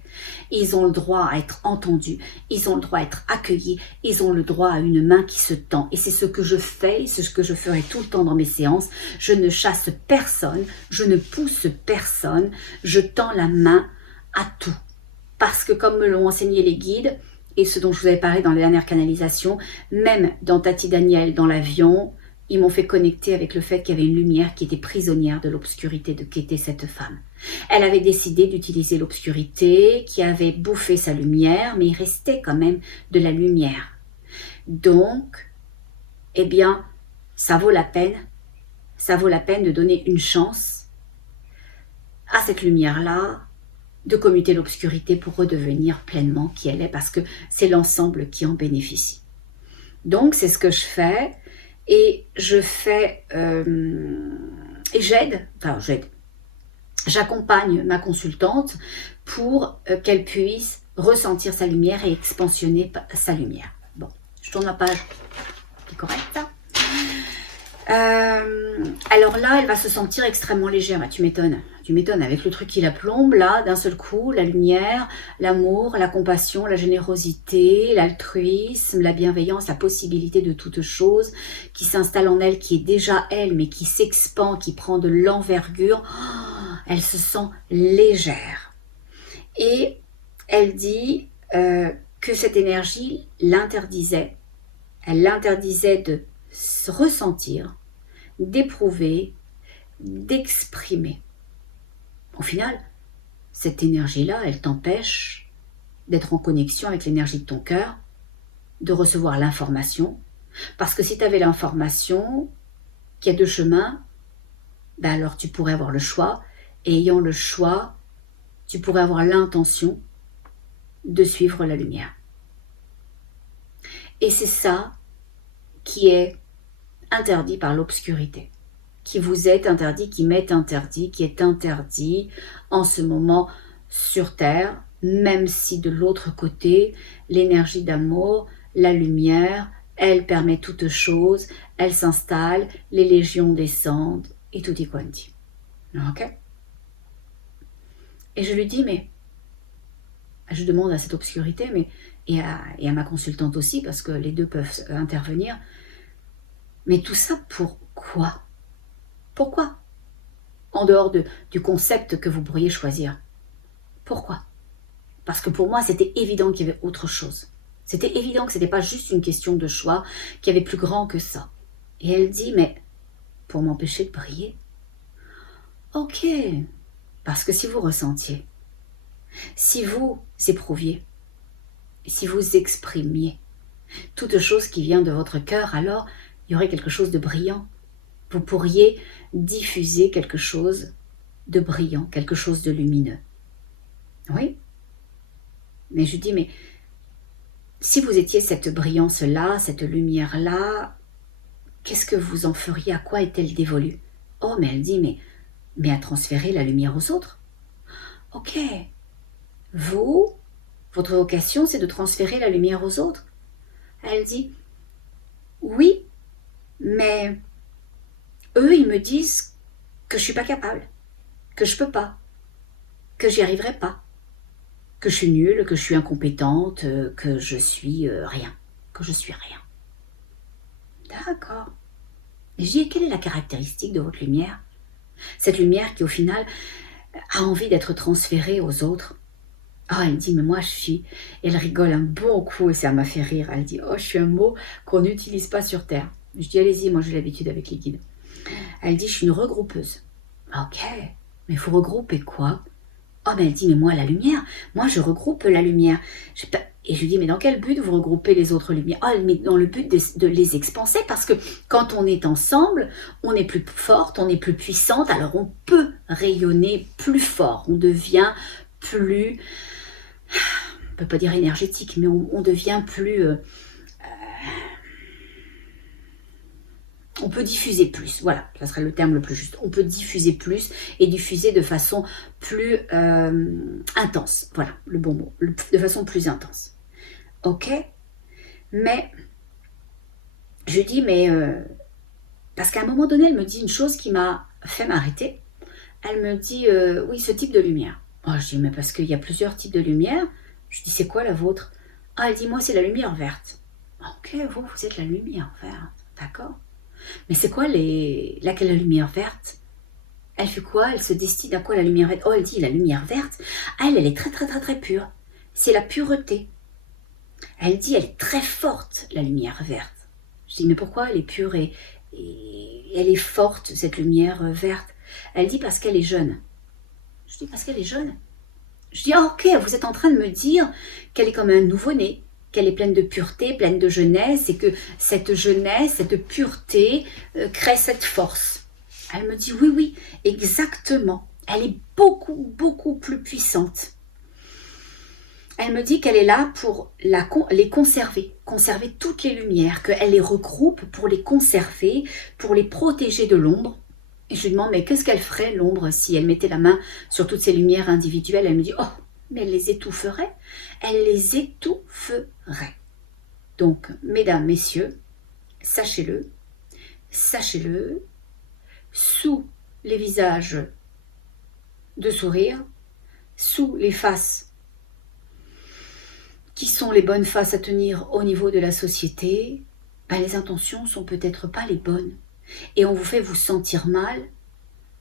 Ils ont le droit à être entendus, ils ont le droit à être accueillis, ils ont le droit à une main qui se tend. Et c'est ce que je fais, c'est ce que je ferai tout le temps dans mes séances. Je ne chasse personne, je ne pousse personne, je tends la main à tout. Parce que comme me l'ont enseigné les guides, et ce dont je vous avais parlé dans les dernières canalisations, même dans Tati Daniel, dans l'avion, ils m'ont fait connecter avec le fait qu'il y avait une lumière qui était prisonnière de l'obscurité de qu'était cette femme. Elle avait décidé d'utiliser l'obscurité qui avait bouffé sa lumière, mais il restait quand même de la lumière. Donc, eh bien, ça vaut la peine de donner une chance à cette lumière-là, de commuter l'obscurité pour redevenir pleinement qui elle est, parce que c'est l'ensemble qui en bénéficie. Donc c'est ce que je fais, et je fais et j'accompagne ma consultante pour qu'elle puisse ressentir sa lumière et expansionner sa lumière. Bon, je tourne la page, c'est correct ça. Alors là, elle va se sentir extrêmement légère. Tu m'étonnes avec le truc qui la plombe là, d'un seul coup, la lumière, l'amour, la compassion, la générosité, l'altruisme, la bienveillance, la possibilité de toute chose qui s'installe en elle, qui est déjà elle, mais qui s'expand, qui prend de l'envergure. Oh, elle se sent légère. Et elle dit que cette énergie l'interdisait. Elle l'interdisait de se ressentir, d'éprouver, d'exprimer. Au final, cette énergie-là, elle t'empêche d'être en connexion avec l'énergie de ton cœur, de recevoir l'information. Parce que si tu avais l'information, qu'il y a deux chemins, alors tu pourrais avoir le choix. Et ayant le choix, tu pourrais avoir l'intention de suivre la lumière. Et c'est ça qui est interdit par l'obscurité, qui vous est interdit, qui m'est interdit, qui est interdit en ce moment sur Terre, même si de l'autre côté, l'énergie d'amour, la lumière, elle permet toute chose, elle s'installe, les légions descendent, et tutti quanti. Ok? Et je lui dis, mais, je demande à cette obscurité, mais, et à ma consultante aussi, parce que les deux peuvent intervenir, mais tout ça pourquoi? Pourquoi? En dehors du concept que vous pourriez choisir. Pourquoi? Parce que pour moi, c'était évident qu'il y avait autre chose. C'était évident que ce n'était pas juste une question de choix, qu'il y avait plus grand que ça. Et elle dit, mais pour m'empêcher de briller? Ok, parce que si vous ressentiez, si vous éprouviez, si vous exprimiez toute chose qui vient de votre cœur, alors il y aurait quelque chose de brillant. Vous pourriez diffuser quelque chose de brillant, quelque chose de lumineux. Oui. Mais je dis, mais si vous étiez cette brillance-là, cette lumière-là, qu'est-ce que vous en feriez? À quoi est-elle dévolue? Oh, mais elle dit, mais mais à transférer la lumière aux autres. Ok, vous, votre vocation, c'est de transférer la lumière aux autres. Elle dit, oui, mais eux, ils me disent que je suis pas capable, que je peux pas, que j'y arriverai pas, que je suis nulle, que je suis incompétente, que je suis rien, que je suis rien. D'accord. Et je dis, quelle est la caractéristique de votre lumière? Cette lumière qui, au final, a envie d'être transférée aux autres. Oh, elle dit, mais moi, je suis... Elle rigole un bon coup et ça m'a fait rire. Elle dit, oh, je suis un mot qu'on n'utilise pas sur Terre. Je dis, allez-y, moi, j'ai l'habitude avec les guides. Elle dit, je suis une regroupeuse. Ok, mais il faut regrouper quoi? Oh, mais elle dit, mais moi, la lumière, moi, je regroupe la lumière. Et je lui dis, mais dans quel but vous regroupez les autres lumières? Oh, mais dans le but de les expanser, parce que quand on est ensemble, on est plus forte, on est plus puissante, alors on peut rayonner plus fort, on devient plus, on ne peut pas dire énergétique, mais on devient plus... on peut diffuser plus, voilà, ça serait le terme le plus juste. On peut diffuser plus et diffuser de façon plus intense. Voilà, le bon mot, de façon plus intense. Ok? Mais, je dis, mais... parce qu'à un moment donné, elle me dit une chose qui m'a fait m'arrêter. Elle me dit, oui, ce type de lumière. Oh, je dis, mais parce qu'il y a plusieurs types de lumière. Je dis, c'est quoi la vôtre? Ah, elle dit, moi, c'est la lumière verte. Ok, vous êtes la lumière verte, d'accord? Mais c'est quoi la lumière verte? Elle fait quoi? Elle se destine à quoi la lumière verte? Oh, elle dit la lumière verte. Elle est très très très très pure. C'est la pureté. Elle dit elle est très forte, la lumière verte. Je dis mais pourquoi elle est pure et elle est forte, cette lumière verte? Elle dit parce qu'elle est jeune. Je dis parce qu'elle est jeune. Je dis ah ok, vous êtes en train de me dire qu'elle est comme un nouveau-né, qu'elle est pleine de pureté, pleine de jeunesse, et que cette jeunesse, cette pureté crée cette force. Elle me dit oui, exactement. Elle est beaucoup, beaucoup plus puissante. Elle me dit qu'elle est là pour les conserver toutes les lumières, qu'elle les regroupe pour les conserver, pour les protéger de l'ombre. Et je lui demande, mais qu'est-ce qu'elle ferait, l'ombre, si elle mettait la main sur toutes ces lumières individuelles? Elle me dit, oh, mais elle les étoufferait. Elle les étoufferait. Donc, mesdames, messieurs, sachez-le, sous les visages de sourire, sous les faces qui sont les bonnes faces à tenir au niveau de la société, ben les intentions sont peut-être pas les bonnes. Et on vous fait vous sentir mal,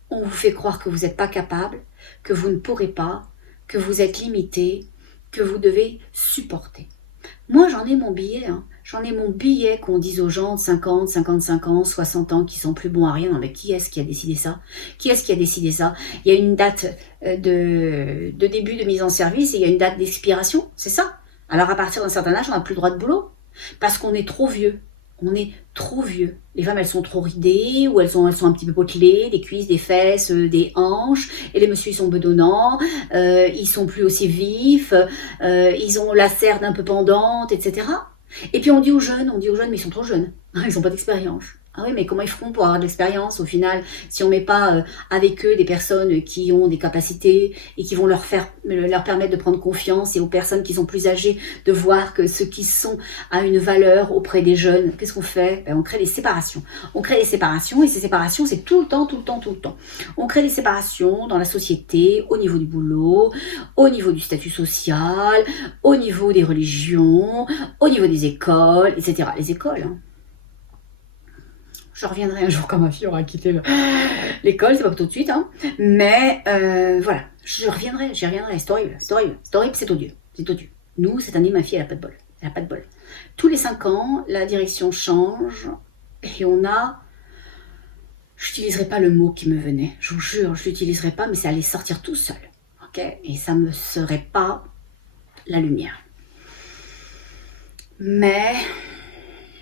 on vous fait croire que vous n'êtes pas capable, que vous ne pourrez pas, que vous êtes limité, que vous devez supporter. Moi, j'en ai mon billet, J'en ai mon billet qu'on dise aux gens de 50, 55 ans, 60 ans qui sont plus bons à rien. Non, mais qui est-ce qui a décidé ça? Qui est-ce qui a décidé ça? Il y a une date de début de mise en service et il y a une date d'expiration, c'est ça? Alors à partir d'un certain âge, on n'a plus le droit de boulot parce qu'on est trop vieux. On est trop vieux. Les femmes, elles sont trop ridées ou elles sont un petit peu potelées, des cuisses, des fesses, des hanches. Et les messieurs, ils sont bedonnants, ils sont plus aussi vifs, ils ont la cerne un peu pendante, etc. Et puis on dit aux jeunes, mais ils sont trop jeunes. Ils n'ont pas d'expérience. Ah oui, mais comment ils feront pour avoir de l'expérience au final si on ne met pas avec eux des personnes qui ont des capacités et qui vont leur permettre de prendre confiance, et aux personnes qui sont plus âgées de voir que ceux qui sont à une valeur auprès des jeunes, qu'est-ce qu'on fait? On crée des séparations. On crée des séparations et ces séparations, c'est tout le temps. On crée des séparations dans la société, au niveau du boulot, au niveau du statut social, au niveau des religions, au niveau des écoles, etc. Les écoles, Je reviendrai un jour quand ma fille aura quitté l'école, c'est pas tout de suite, mais voilà, j'y reviendrai, c'est horrible, c'est odieux, Nous, cette année, ma fille, elle a pas de bol. Tous les 5 ans, la direction change, et j'utiliserai pas le mot qui me venait, je vous jure, je l'utiliserai pas, mais ça allait sortir tout seul, ok? Et ça me serait pas la lumière. Mais,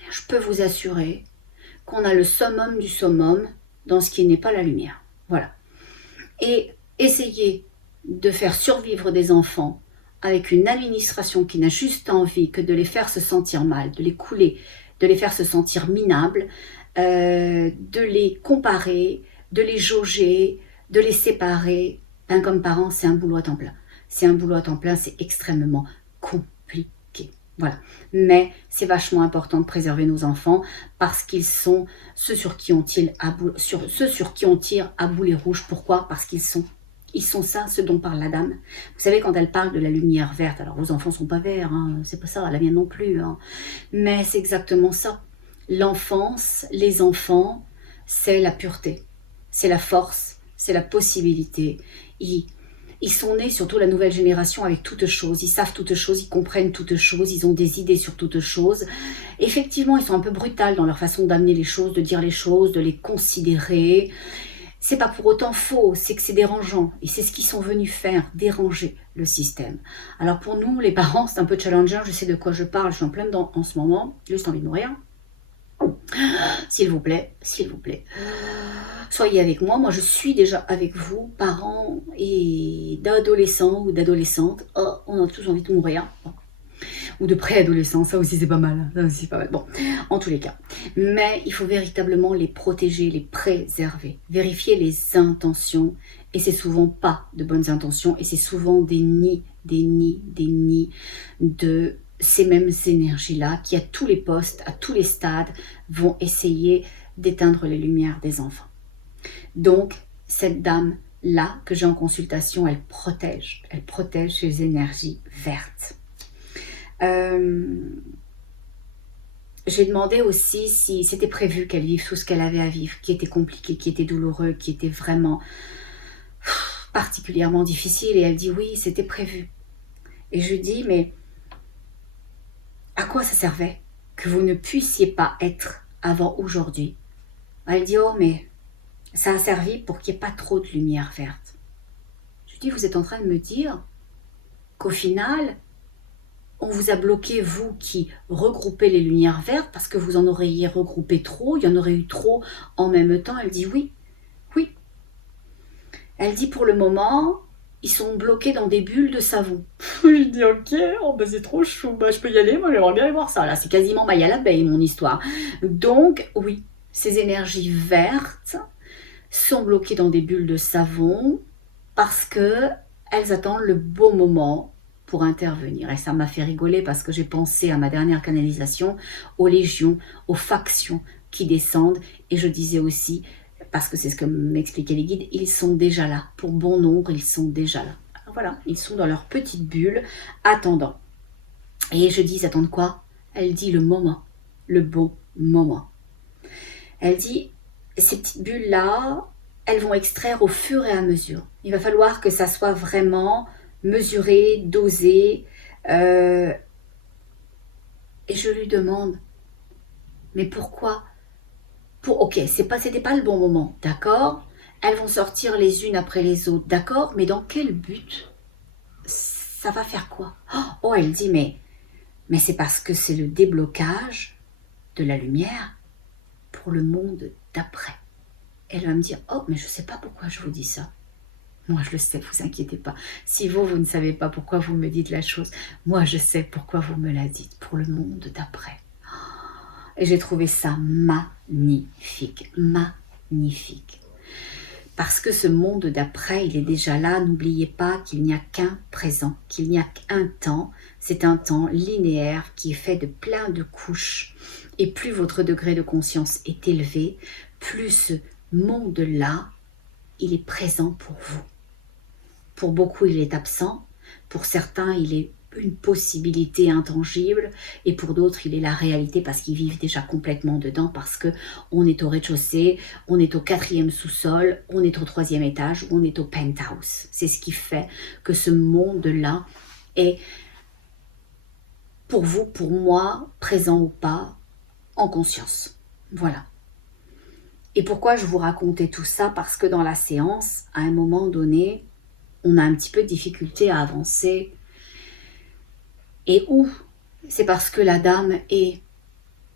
je peux vous assurer qu'on a le summum du summum dans ce qui n'est pas la lumière. Voilà. Et essayer de faire survivre des enfants avec une administration qui n'a juste envie que de les faire se sentir mal, de les couler, de les faire se sentir minables, de les comparer, de les jauger, de les séparer, ben, comme parents, c'est un boulot à temps plein. C'est un boulot à temps plein, c'est extrêmement compliqué. Voilà. Mais c'est vachement important de préserver nos enfants parce qu'ils sont ceux sur qui on tire à boulet rouge. Pourquoi? Parce qu'ils sont ça, ce dont parle la dame. Vous savez, quand elle parle de la lumière verte, alors vos enfants sont pas verts, hein, c'est pas ça, la mienne non plus. Hein, mais c'est exactement ça. L'enfance, les enfants, c'est la pureté, c'est la force, c'est la possibilité. Ils sont nés, surtout la nouvelle génération, avec toutes choses. Ils savent toutes choses, ils comprennent toutes choses, ils ont des idées sur toutes choses. Effectivement, ils sont un peu brutals dans leur façon d'amener les choses, de dire les choses, de les considérer. C'est pas pour autant faux, c'est que c'est dérangeant. Et c'est ce qu'ils sont venus faire, déranger le système. Alors pour nous, les parents, c'est un peu challengeant, je sais de quoi je parle, je suis en plein dedans en ce moment, juste envie de mourir. S'il vous plaît, soyez avec moi. Moi, je suis déjà avec vous, parents et d'adolescents ou d'adolescentes. Oh, on a tous envie de mourir. Bon. Ou de préadolescents, ça aussi c'est pas mal. Ça aussi c'est pas mal. Bon, en tous les cas. Mais il faut véritablement les protéger, les préserver. Vérifier les intentions. Et c'est souvent pas de bonnes intentions. Et c'est souvent des nids de ces mêmes énergies-là qui, à tous les postes, à tous les stades, vont essayer d'éteindre les lumières des enfants. Donc, cette dame-là que j'ai en consultation, elle protège les énergies vertes. J'ai demandé aussi si c'était prévu qu'elle vive tout ce qu'elle avait à vivre, qui était compliqué, qui était douloureux, qui était vraiment particulièrement difficile. Et elle dit oui, c'était prévu. Et je lui dis, mais à quoi ça servait que vous ne puissiez pas être avant aujourd'hui? Elle dit, oh, mais ça a servi pour qu'il n'y ait pas trop de lumière verte. Je lui dis, vous êtes en train de me dire qu'au final, on vous a bloqué, vous qui regroupez les lumières vertes, parce que vous en auriez regroupé trop, il y en aurait eu trop en même temps. Elle dit oui. Elle dit pour le moment, ils sont bloqués dans des bulles de savon. Je dis ok, oh bah c'est trop chou, bah je peux y aller, moi j'aimerais bien aller voir ça. Là c'est quasiment Maya l'abeille mon histoire. Donc oui, ces énergies vertes sont bloquées dans des bulles de savon parce que elles attendent le bon moment pour intervenir. Et ça m'a fait rigoler parce que j'ai pensé à ma dernière canalisation, aux légions, aux factions qui descendent. Et je disais aussi, parce que c'est ce que m'expliquaient les guides, ils sont déjà là. Pour bon nombre, ils sont déjà là. Alors voilà, ils sont dans leur petite bulle, attendant. Et je dis, ils attendent quoi? Elle dit le moment, le bon moment. Elle dit, ces petites bulles-là, elles vont extraire au fur et à mesure. Il va falloir que ça soit vraiment mesuré, dosé. Et je lui demande, mais pourquoi? Ok, c'était pas le bon moment, d'accord? Elles vont sortir les unes après les autres, d'accord? Mais dans quel but? Ça va faire quoi? Oh, elle dit, mais c'est parce que c'est le déblocage de la lumière pour le monde d'après. Elle va me dire, oh, mais je sais pas pourquoi je vous dis ça. Moi, je le sais, vous inquiétez pas. Si vous ne savez pas pourquoi vous me dites la chose, moi, je sais pourquoi vous me la dites, pour le monde d'après. Et j'ai trouvé ça magnifique. Parce que ce monde d'après, il est déjà là. N'oubliez pas qu'il n'y a qu'un présent, qu'il n'y a qu'un temps. C'est un temps linéaire qui est fait de plein de couches. Et plus votre degré de conscience est élevé, plus ce monde-là, il est présent pour vous. Pour beaucoup, il est absent. Pour certains, il est une possibilité intangible. Et pour d'autres, il est la réalité parce qu'ils vivent déjà complètement dedans. Parce qu'on est au rez-de-chaussée, on est au 4e sous-sol, on est au 3e étage, on est au penthouse. C'est ce qui fait que ce monde-là est, pour vous, pour moi, présent ou pas, en conscience. Voilà. Et pourquoi je vous racontais tout ça? Parce que dans la séance, à un moment donné, on a un petit peu de difficulté à avancer. Et où? C'est parce que la dame est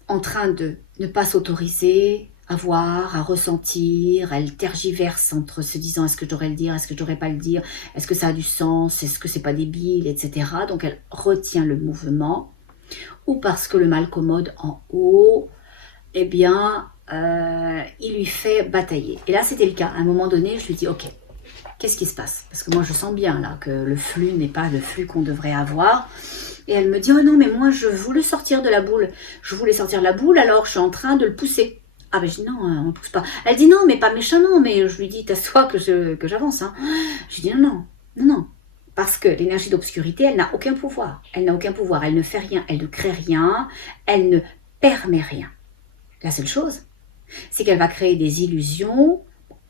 en train de ne pas s'autoriser à voir, à ressentir. Elle tergiverse entre se disant, est-ce que je devrais le dire, est-ce que je devrais pas le dire, est-ce que ça a du sens, est-ce que c'est pas débile, etc. Donc elle retient le mouvement. Ou parce que le malcommode en haut, eh bien, il lui fait batailler. Et là, c'était le cas. À un moment donné, je lui dis, ok, qu'est-ce qui se passe? Parce que moi, je sens bien là que le flux n'est pas le flux qu'on devrait avoir. Et elle me dit, oh non, mais moi, je voulais sortir de la boule. Je voulais sortir de la boule, alors je suis en train de le pousser. Ah ben je dis non, on ne pousse pas. Elle dit non, mais pas méchamment, mais je lui dis, t'assois que j'avance. Hein. Je dis non. Parce que l'énergie d'obscurité, elle n'a aucun pouvoir. Elle n'a aucun pouvoir, elle ne fait rien, elle ne crée rien, elle ne permet rien. La seule chose, c'est qu'elle va créer des illusions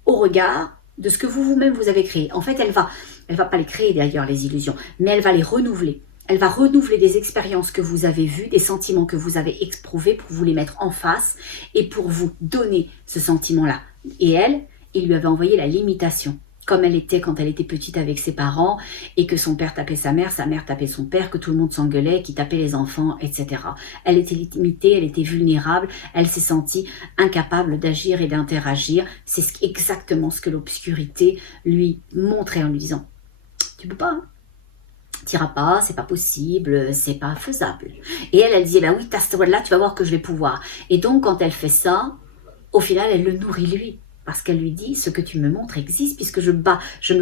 au regard de ce que vous-même vous avez créé. En fait, elle va pas les créer d'ailleurs, les illusions, mais elle va les renouveler. Elle va renouveler des expériences que vous avez vues, des sentiments que vous avez éprouvés pour vous les mettre en face et pour vous donner ce sentiment-là. Et elle, il lui avait envoyé la limitation, comme elle était quand elle était petite avec ses parents et que son père tapait sa mère tapait son père, que tout le monde s'engueulait, qui tapait les enfants, etc. Elle était limitée, elle était vulnérable, elle s'est sentie incapable d'agir et d'interagir. C'est exactement ce que l'obscurité lui montrait en lui disant « Tu peux pas, hein. T'iras pas, c'est pas possible, c'est pas faisable. » Et elle disait, bah oui, t'as ce là, tu vas voir que je vais pouvoir. Et donc, quand elle fait ça, au final, elle le nourrit lui. Parce qu'elle lui dit, ce que tu me montres existe, puisque je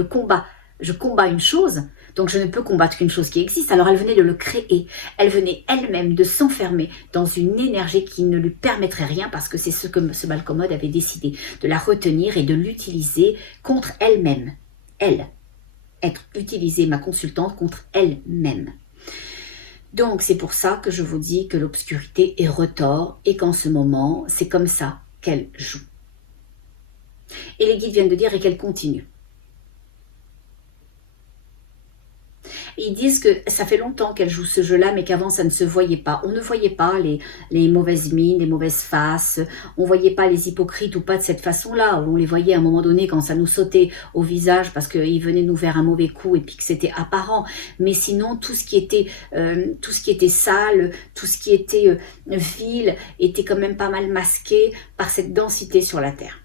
combats une chose, donc je ne peux combattre qu'une chose qui existe. Alors elle venait de le créer, elle venait elle-même de s'enfermer dans une énergie qui ne lui permettrait rien, parce que c'est ce que ce Malcommode avait décidé, de la retenir et de l'utiliser contre elle-même. Elle. Être utilisée, ma consultante, contre elle-même. Donc c'est pour ça que je vous dis que l'obscurité est retort et qu'en ce moment, c'est comme ça qu'elle joue. Et les guides viennent de dire et qu'elle continue. Ils disent que ça fait longtemps qu'elle joue ce jeu-là, mais qu'avant ça ne se voyait pas. On ne voyait pas les mauvaises mines, les mauvaises faces, on ne voyait pas les hypocrites ou pas de cette façon-là. On les voyait à un moment donné quand ça nous sautait au visage parce qu'ils venaient nous faire un mauvais coup et puis que c'était apparent. Mais sinon, tout ce qui était sale, tout ce qui était vil, était quand même pas mal masqué par cette densité sur la terre.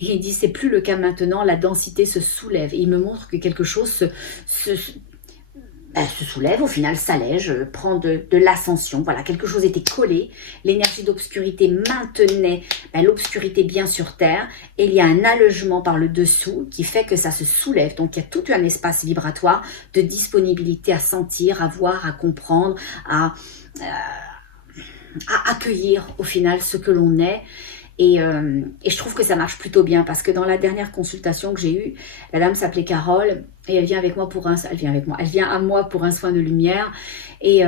Et il dit, c'est plus le cas maintenant, la densité se soulève. Et il me montre que quelque chose se soulève, au final s'allège, prend de l'ascension. Voilà, quelque chose était collé. L'énergie d'obscurité maintenait l'obscurité bien sur terre. Et il y a un allègement par le dessous qui fait que ça se soulève. Donc il y a tout un espace vibratoire de disponibilité à sentir, à voir, à comprendre, à accueillir au final ce que l'on est. Et je trouve que ça marche plutôt bien parce que dans la dernière consultation que j'ai eue, la dame s'appelait Carole et elle vient à moi pour un soin de lumière et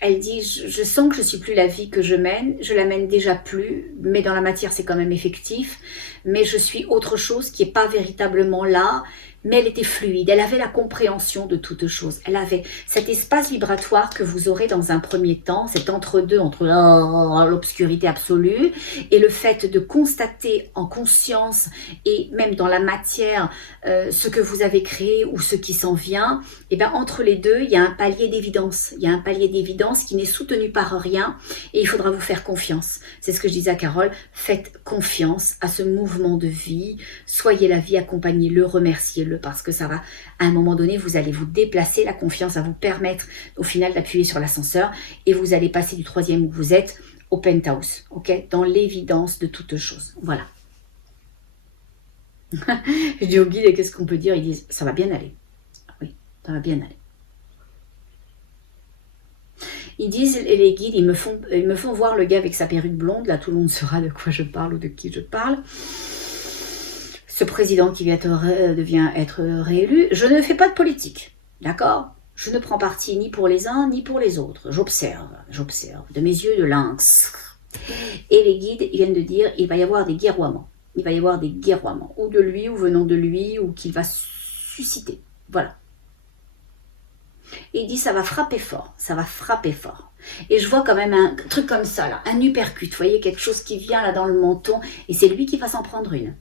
elle dit, je sens que je suis plus la vie que je mène, je la mène déjà plus, mais dans la matière c'est quand même effectif, mais je suis autre chose qui n'est pas véritablement là, mais elle était fluide, elle avait la compréhension de toute chose, elle avait cet espace vibratoire que vous aurez dans un premier temps, cet entre-deux entre l'obscurité absolue et le fait de constater en conscience et même dans la matière ce que vous avez créé ou ce qui s'en vient, et bien entre les deux, il y a un palier d'évidence, qui n'est soutenu par rien et il faudra vous faire confiance. C'est ce que je disais à Carole, faites confiance à ce mouvement de vie, soyez la vie, accompagnez-le, remerciez-le parce que ça va, à un moment donné, vous allez vous déplacer, la confiance va vous permettre au final d'appuyer sur l'ascenseur et vous allez passer du 3e où vous êtes au penthouse, ok, dans l'évidence de toute chose. Voilà. Je dis au guide, et qu'est-ce qu'on peut dire? Ils disent, ça va bien aller. Oui, ça va bien aller. Ils disent, et les guides, ils me font voir le gars avec sa perruque blonde, là tout le monde saura de quoi je parle ou de qui je parle. Ce président qui devient être réélu, je ne fais pas de politique, d'accord? Je ne prends parti ni pour les uns ni pour les autres. J'observe de mes yeux de lynx. Et les guides ils viennent de dire, il va y avoir des guerroiements. Il va y avoir des guerroiements, ou de lui, ou venant de lui, ou qu'il va susciter. Voilà. Et il dit, ça va frapper fort, ça va frapper fort. Et je vois quand même un truc comme ça, là, un uppercut, vous voyez, quelque chose qui vient là dans le menton, et c'est lui qui va s'en prendre une.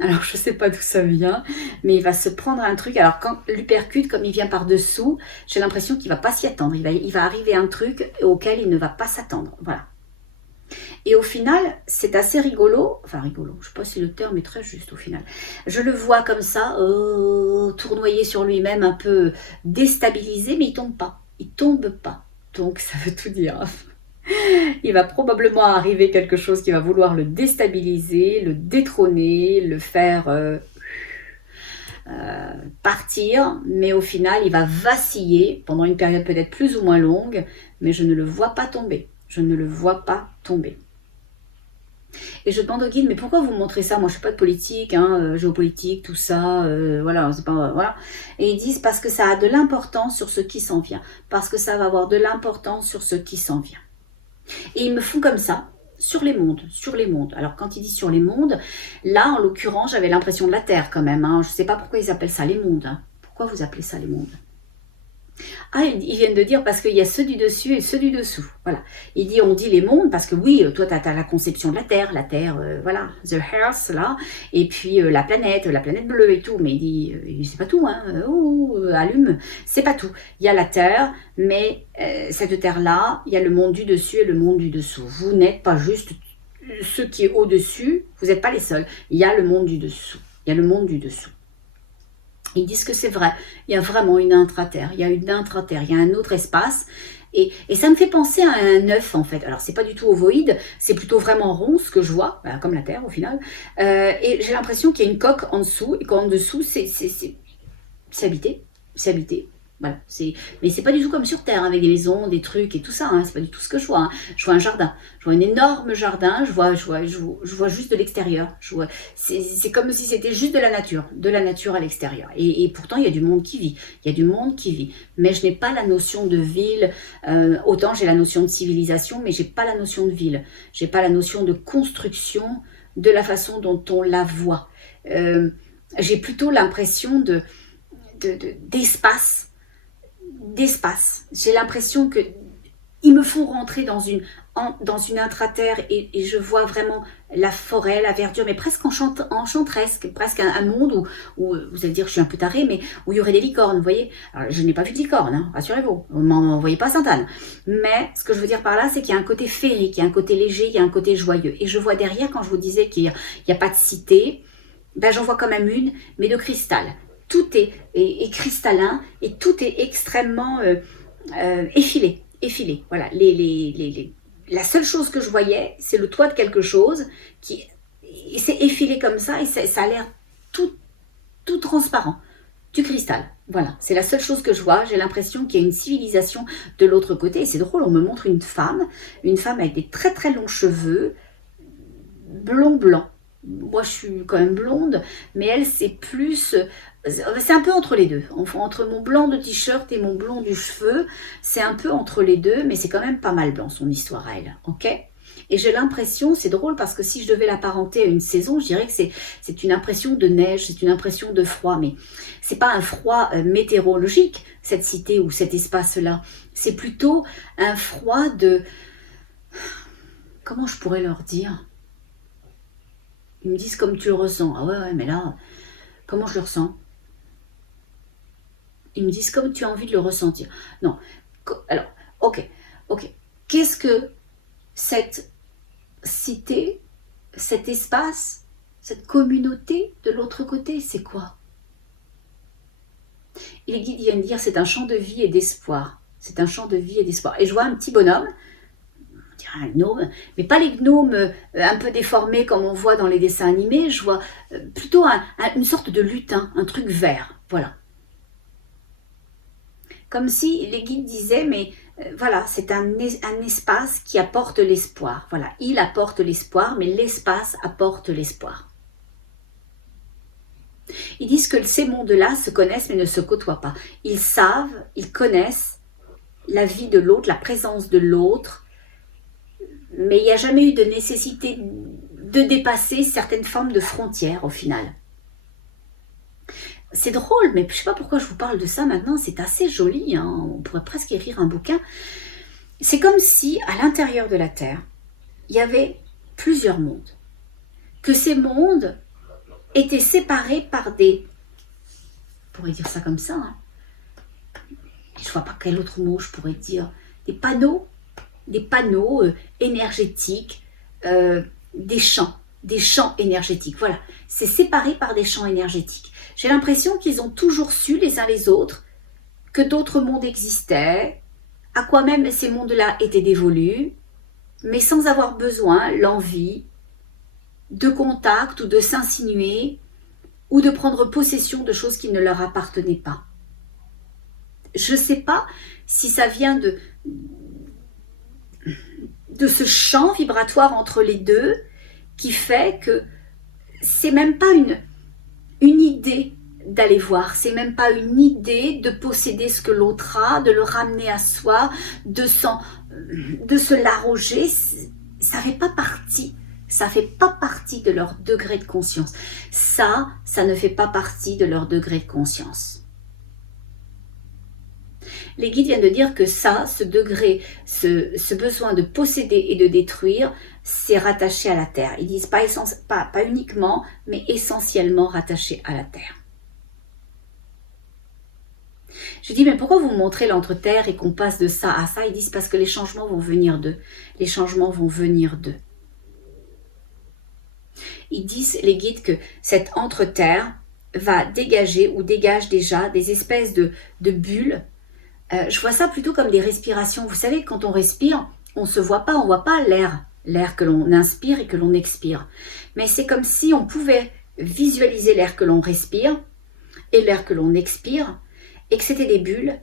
Alors, je ne sais pas d'où ça vient, mais il va se prendre un truc. Alors, quand l'uppercut, comme il vient par-dessous, j'ai l'impression qu'il ne va pas s'y attendre. Il va arriver un truc auquel il ne va pas s'attendre. Voilà. Et au final, c'est assez rigolo. Enfin, rigolo, je ne sais pas si le terme est très juste au final. Je le vois comme ça, tournoyer sur lui-même, un peu déstabilisé, mais il ne tombe pas. Il ne tombe pas. Donc, ça veut tout dire. Il va probablement arriver quelque chose qui va vouloir le déstabiliser, le détrôner, le faire partir, mais au final, il va vaciller pendant une période peut-être plus ou moins longue, mais je ne le vois pas tomber. Je ne le vois pas tomber. Et je demande au guide, mais pourquoi vous me montrez ça? Moi, je ne suis pas de politique, hein, géopolitique, tout ça, voilà, c'est pas, voilà. Et ils disent parce que ça a de l'importance sur ce qui s'en vient, parce que ça va avoir de l'importance sur ce qui s'en vient. Et ils me font comme ça, sur les mondes, sur les mondes. Alors, quand ils disent sur les mondes, là, en l'occurrence, j'avais l'impression de la Terre quand même, hein. Je ne sais pas pourquoi ils appellent ça les mondes, hein. Pourquoi vous appelez ça les mondes? Ah, ils viennent de dire parce qu'il y a ceux du dessus et ceux du dessous. Voilà. Il dit, on dit les mondes parce que oui, toi, tu as la conception de la Terre, voilà, the earth, là, et puis la planète bleue et tout. Mais il dit, c'est pas tout, hein, allume, c'est pas tout. Il y a la Terre, mais cette Terre-là, il y a le monde du dessus et le monde du dessous. Vous n'êtes pas juste ceux qui est au-dessus, vous n'êtes pas les seuls. Il y a le monde du dessous. Il y a le monde du dessous. Ils disent que c'est vrai, il y a vraiment une intra-terre, il y a une intra-terre, il y a un autre espace. Et ça me fait penser à un œuf en fait. Alors c'est pas du tout ovoïde, c'est plutôt vraiment rond ce que je vois, comme la Terre au final. Et j'ai l'impression qu'il y a une coque en dessous et qu'en dessous c'est habité, c'est habité. Voilà, mais c'est pas du tout comme sur Terre, avec des maisons, des trucs et tout ça, hein, c'est pas du tout ce que je vois. Hein. Je vois un jardin, je vois un énorme jardin, je vois juste de l'extérieur. C'est comme si c'était juste de la nature à l'extérieur. Et pourtant, il y a du monde qui vit, Mais je n'ai pas la notion de ville, autant j'ai la notion de civilisation, mais j'ai pas la notion de ville. J'ai pas la notion de construction de la façon dont on la voit. J'ai plutôt l'impression d'espace. J'ai l'impression que ils me font rentrer dans une intra-terre et je vois vraiment la forêt, la verdure, mais presque enchanteresque, presque un monde où vous allez dire que je suis un peu tarée, mais où il y aurait des licornes, vous voyez. Alors, je n'ai pas vu de licorne, hein, rassurez-vous, vous ne m'envoyez pas à Sainte-Anne. Mais ce que je veux dire par là, c'est qu'il y a un côté féerique, il y a un côté léger, il y a un côté joyeux. Et je vois derrière, quand je vous disais qu'il n'y a pas de cité, ben j'en vois quand même une, mais de cristal. Tout est cristallin et tout est extrêmement effilé. Voilà. La seule chose que je voyais, c'est le toit de quelque chose qui s'est effilé comme ça et ça a l'air tout transparent. Du cristal. Voilà. C'est la seule chose que je vois. J'ai l'impression qu'il y a une civilisation de l'autre côté. Et c'est drôle, on me montre une femme avec des très très longs cheveux, blond. Moi, je suis quand même blonde, mais elle, c'est plus... C'est un peu entre les deux. Entre mon blanc de t-shirt et mon blond du cheveu, c'est un peu entre les deux, mais c'est quand même pas mal blanc, son histoire à elle. Ok ? Et j'ai l'impression, c'est drôle parce que si je devais l'apparenter à une saison, je dirais que c'est une impression de neige, c'est une impression de froid, mais c'est pas un froid météorologique, cette cité ou cet espace-là. C'est plutôt un froid de... Comment je pourrais leur dire ? Ils me disent comme tu le ressens. Ah ouais, mais là, comment je le ressens? Ils me disent comme tu as envie de le ressentir. Non. Alors, ok. Qu'est-ce que cette cité, cet espace, cette communauté de l'autre côté, c'est quoi? Et les guides viennent dire c'est un champ de vie et d'espoir. C'est un champ de vie et d'espoir. Et je vois un petit bonhomme, un gnome, mais pas les gnomes un peu déformés comme on voit dans les dessins animés, je vois plutôt une sorte de lutin, un truc vert, voilà. Comme si les guides disaient, mais voilà, c'est un espace qui apporte l'espoir, voilà, il apporte l'espoir, mais l'espace apporte l'espoir. Ils disent que ces mondes-là se connaissent mais ne se côtoient pas. Ils savent, ils connaissent la vie de l'autre, la présence de l'autre, mais il n'y a jamais eu de nécessité de dépasser certaines formes de frontières au final. C'est drôle, mais je ne sais pas pourquoi je vous parle de ça maintenant, c'est assez joli, hein, on pourrait presque écrire un bouquin. C'est comme si, à l'intérieur de la Terre, il y avait plusieurs mondes. Que ces mondes étaient séparés par des... On pourrait dire ça comme ça, hein. Je ne vois pas quel autre mot je pourrais dire. Des panneaux énergétiques, des champs énergétiques. Voilà, c'est séparé par des champs énergétiques. J'ai l'impression qu'ils ont toujours su les uns les autres que d'autres mondes existaient, à quoi même ces mondes-là étaient dévolus, mais sans avoir besoin, l'envie, de contact ou de s'insinuer ou de prendre possession de choses qui ne leur appartenaient pas. Je ne sais pas si ça vient de ce champ vibratoire entre les deux qui fait que c'est même pas une idée d'aller voir, c'est même pas une idée de posséder ce que l'autre a, de le ramener à soi, de se l'arroger, ça fait pas partie. Ça fait pas partie de leur degré de conscience. Ça ne fait pas partie de leur degré de conscience. Les guides viennent de dire que ça, ce degré, ce besoin de posséder et de détruire, c'est rattaché à la Terre. Ils disent pas uniquement, mais essentiellement rattaché à la Terre. Je dis, mais pourquoi vous montrez l'entre-terre et qu'on passe de ça à ça? Ils disent parce que les changements vont venir d'eux. Les changements vont venir d'eux. Ils disent, les guides, que cette entre-terre va dégager ou dégage déjà des espèces de bulles. Je vois ça plutôt comme des respirations. Vous savez, quand on respire, on ne se voit pas, on ne voit pas l'air que l'on inspire et que l'on expire. Mais c'est comme si on pouvait visualiser l'air que l'on respire et l'air que l'on expire, et que c'était des bulles,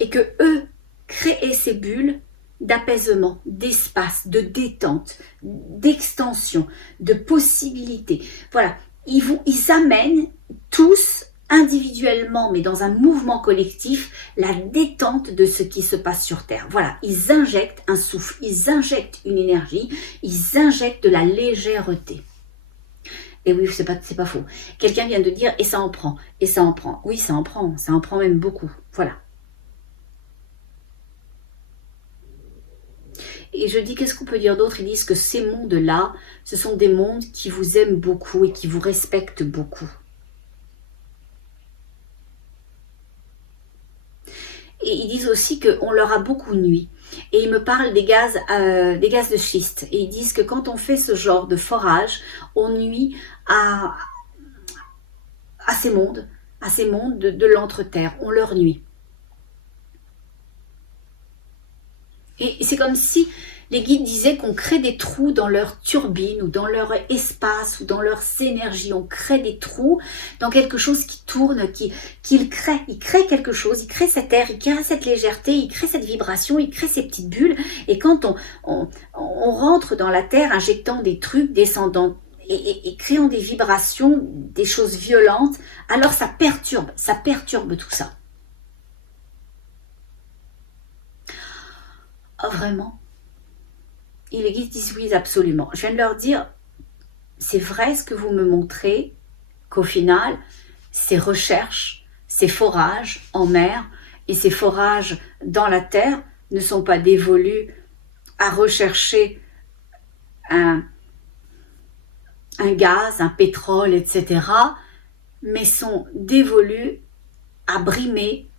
et que eux créaient ces bulles d'apaisement, d'espace, de détente, d'extension, de possibilité. Voilà, ils amènent tous individuellement, mais dans un mouvement collectif, la détente de ce qui se passe sur Terre. Voilà, ils injectent un souffle, ils injectent une énergie, ils injectent de la légèreté. Et oui, c'est pas faux. Quelqu'un vient de dire, et ça en prend, et ça en prend. Oui, ça en prend même beaucoup. Voilà. Et je dis, qu'est-ce qu'on peut dire d'autre? Ils disent que ces mondes-là, ce sont des mondes qui vous aiment beaucoup et qui vous respectent beaucoup. Et ils disent aussi qu'on leur a beaucoup nui. Et ils me parlent des gaz de schiste. Et ils disent que quand on fait ce genre de forage, on nuit à ces mondes de l'entre-terre. On leur nuit. Et c'est comme si les guides disaient qu'on crée des trous dans leur turbine ou dans leur espace ou dans leurs énergies. On crée des trous dans quelque chose qui tourne, qu'ils créent. Ils créent quelque chose, ils créent cet air, ils créent cette légèreté, ils créent cette vibration, ils créent ces petites bulles. Et quand on rentre dans la terre injectant des trucs, descendant et créant des vibrations, des choses violentes, alors ça perturbe tout ça. Oh, vraiment? Et les guides disent oui, absolument. Je viens de leur dire, c'est vrai ce que vous me montrez, qu'au final, ces recherches, ces forages en mer et ces forages dans la terre ne sont pas dévolus à rechercher un gaz, un pétrole, etc., mais sont dévolus à brimer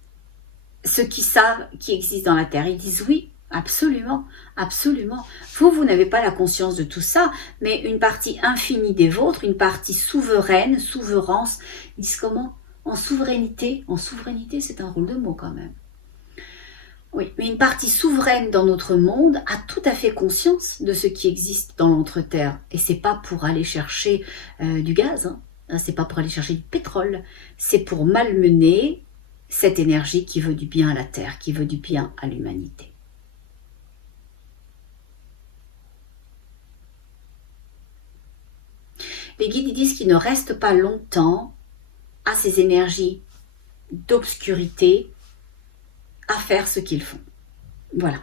ceux qui savent qui existe dans la terre. Ils disent oui, absolument, absolument. Vous n'avez pas la conscience de tout ça, mais une partie infinie des vôtres, une partie souveraine, souveraine, ils disent comment? En souveraineté, c'est un rôle de mots quand même. Oui, mais une partie souveraine dans notre monde a tout à fait conscience de ce qui existe dans l'entre-terre. Et c'est pas pour aller chercher du gaz, hein. C'est pas pour aller chercher du pétrole, c'est pour malmener cette énergie qui veut du bien à la Terre, qui veut du bien à l'humanité. Les guides disent qu'ils ne restent pas longtemps à ces énergies d'obscurité à faire ce qu'ils font. Voilà.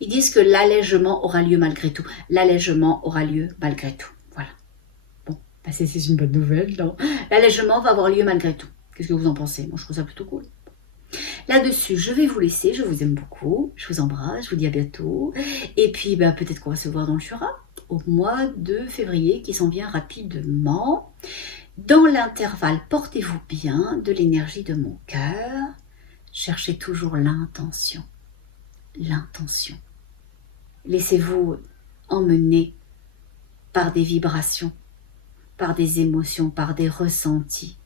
Ils disent que l'allègement aura lieu malgré tout. L'allègement aura lieu malgré tout. Voilà. Bon, c'est une bonne nouvelle, non? L'allègement va avoir lieu malgré tout. Qu'est-ce que vous en pensez? Moi, je trouve ça plutôt cool. Là-dessus, je vais vous laisser. Je vous aime beaucoup. Je vous embrasse. Je vous dis à bientôt. Et puis, peut-être qu'on va se voir dans le Jura au mois de février qui s'en vient rapidement. Dans l'intervalle, portez-vous bien de l'énergie de mon cœur. Cherchez toujours l'intention. L'intention. Laissez-vous emmener par des vibrations, par des émotions, par des ressentis.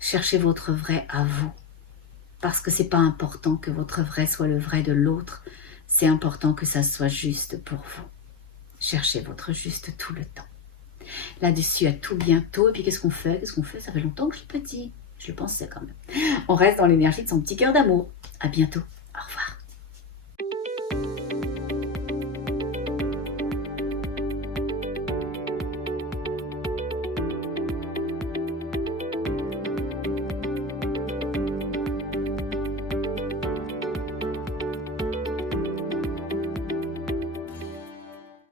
Cherchez votre vrai à vous. Parce que c'est pas important que votre vrai soit le vrai de l'autre. c'est important que ça soit juste pour vous. Cherchez votre juste tout le temps. Là-dessus, à tout bientôt. Et puis qu'est-ce qu'on fait? Ça fait longtemps que je ne l'ai pas dit. Je le pensais quand même. On reste dans l'énergie de son petit cœur d'amour. À bientôt. Au revoir.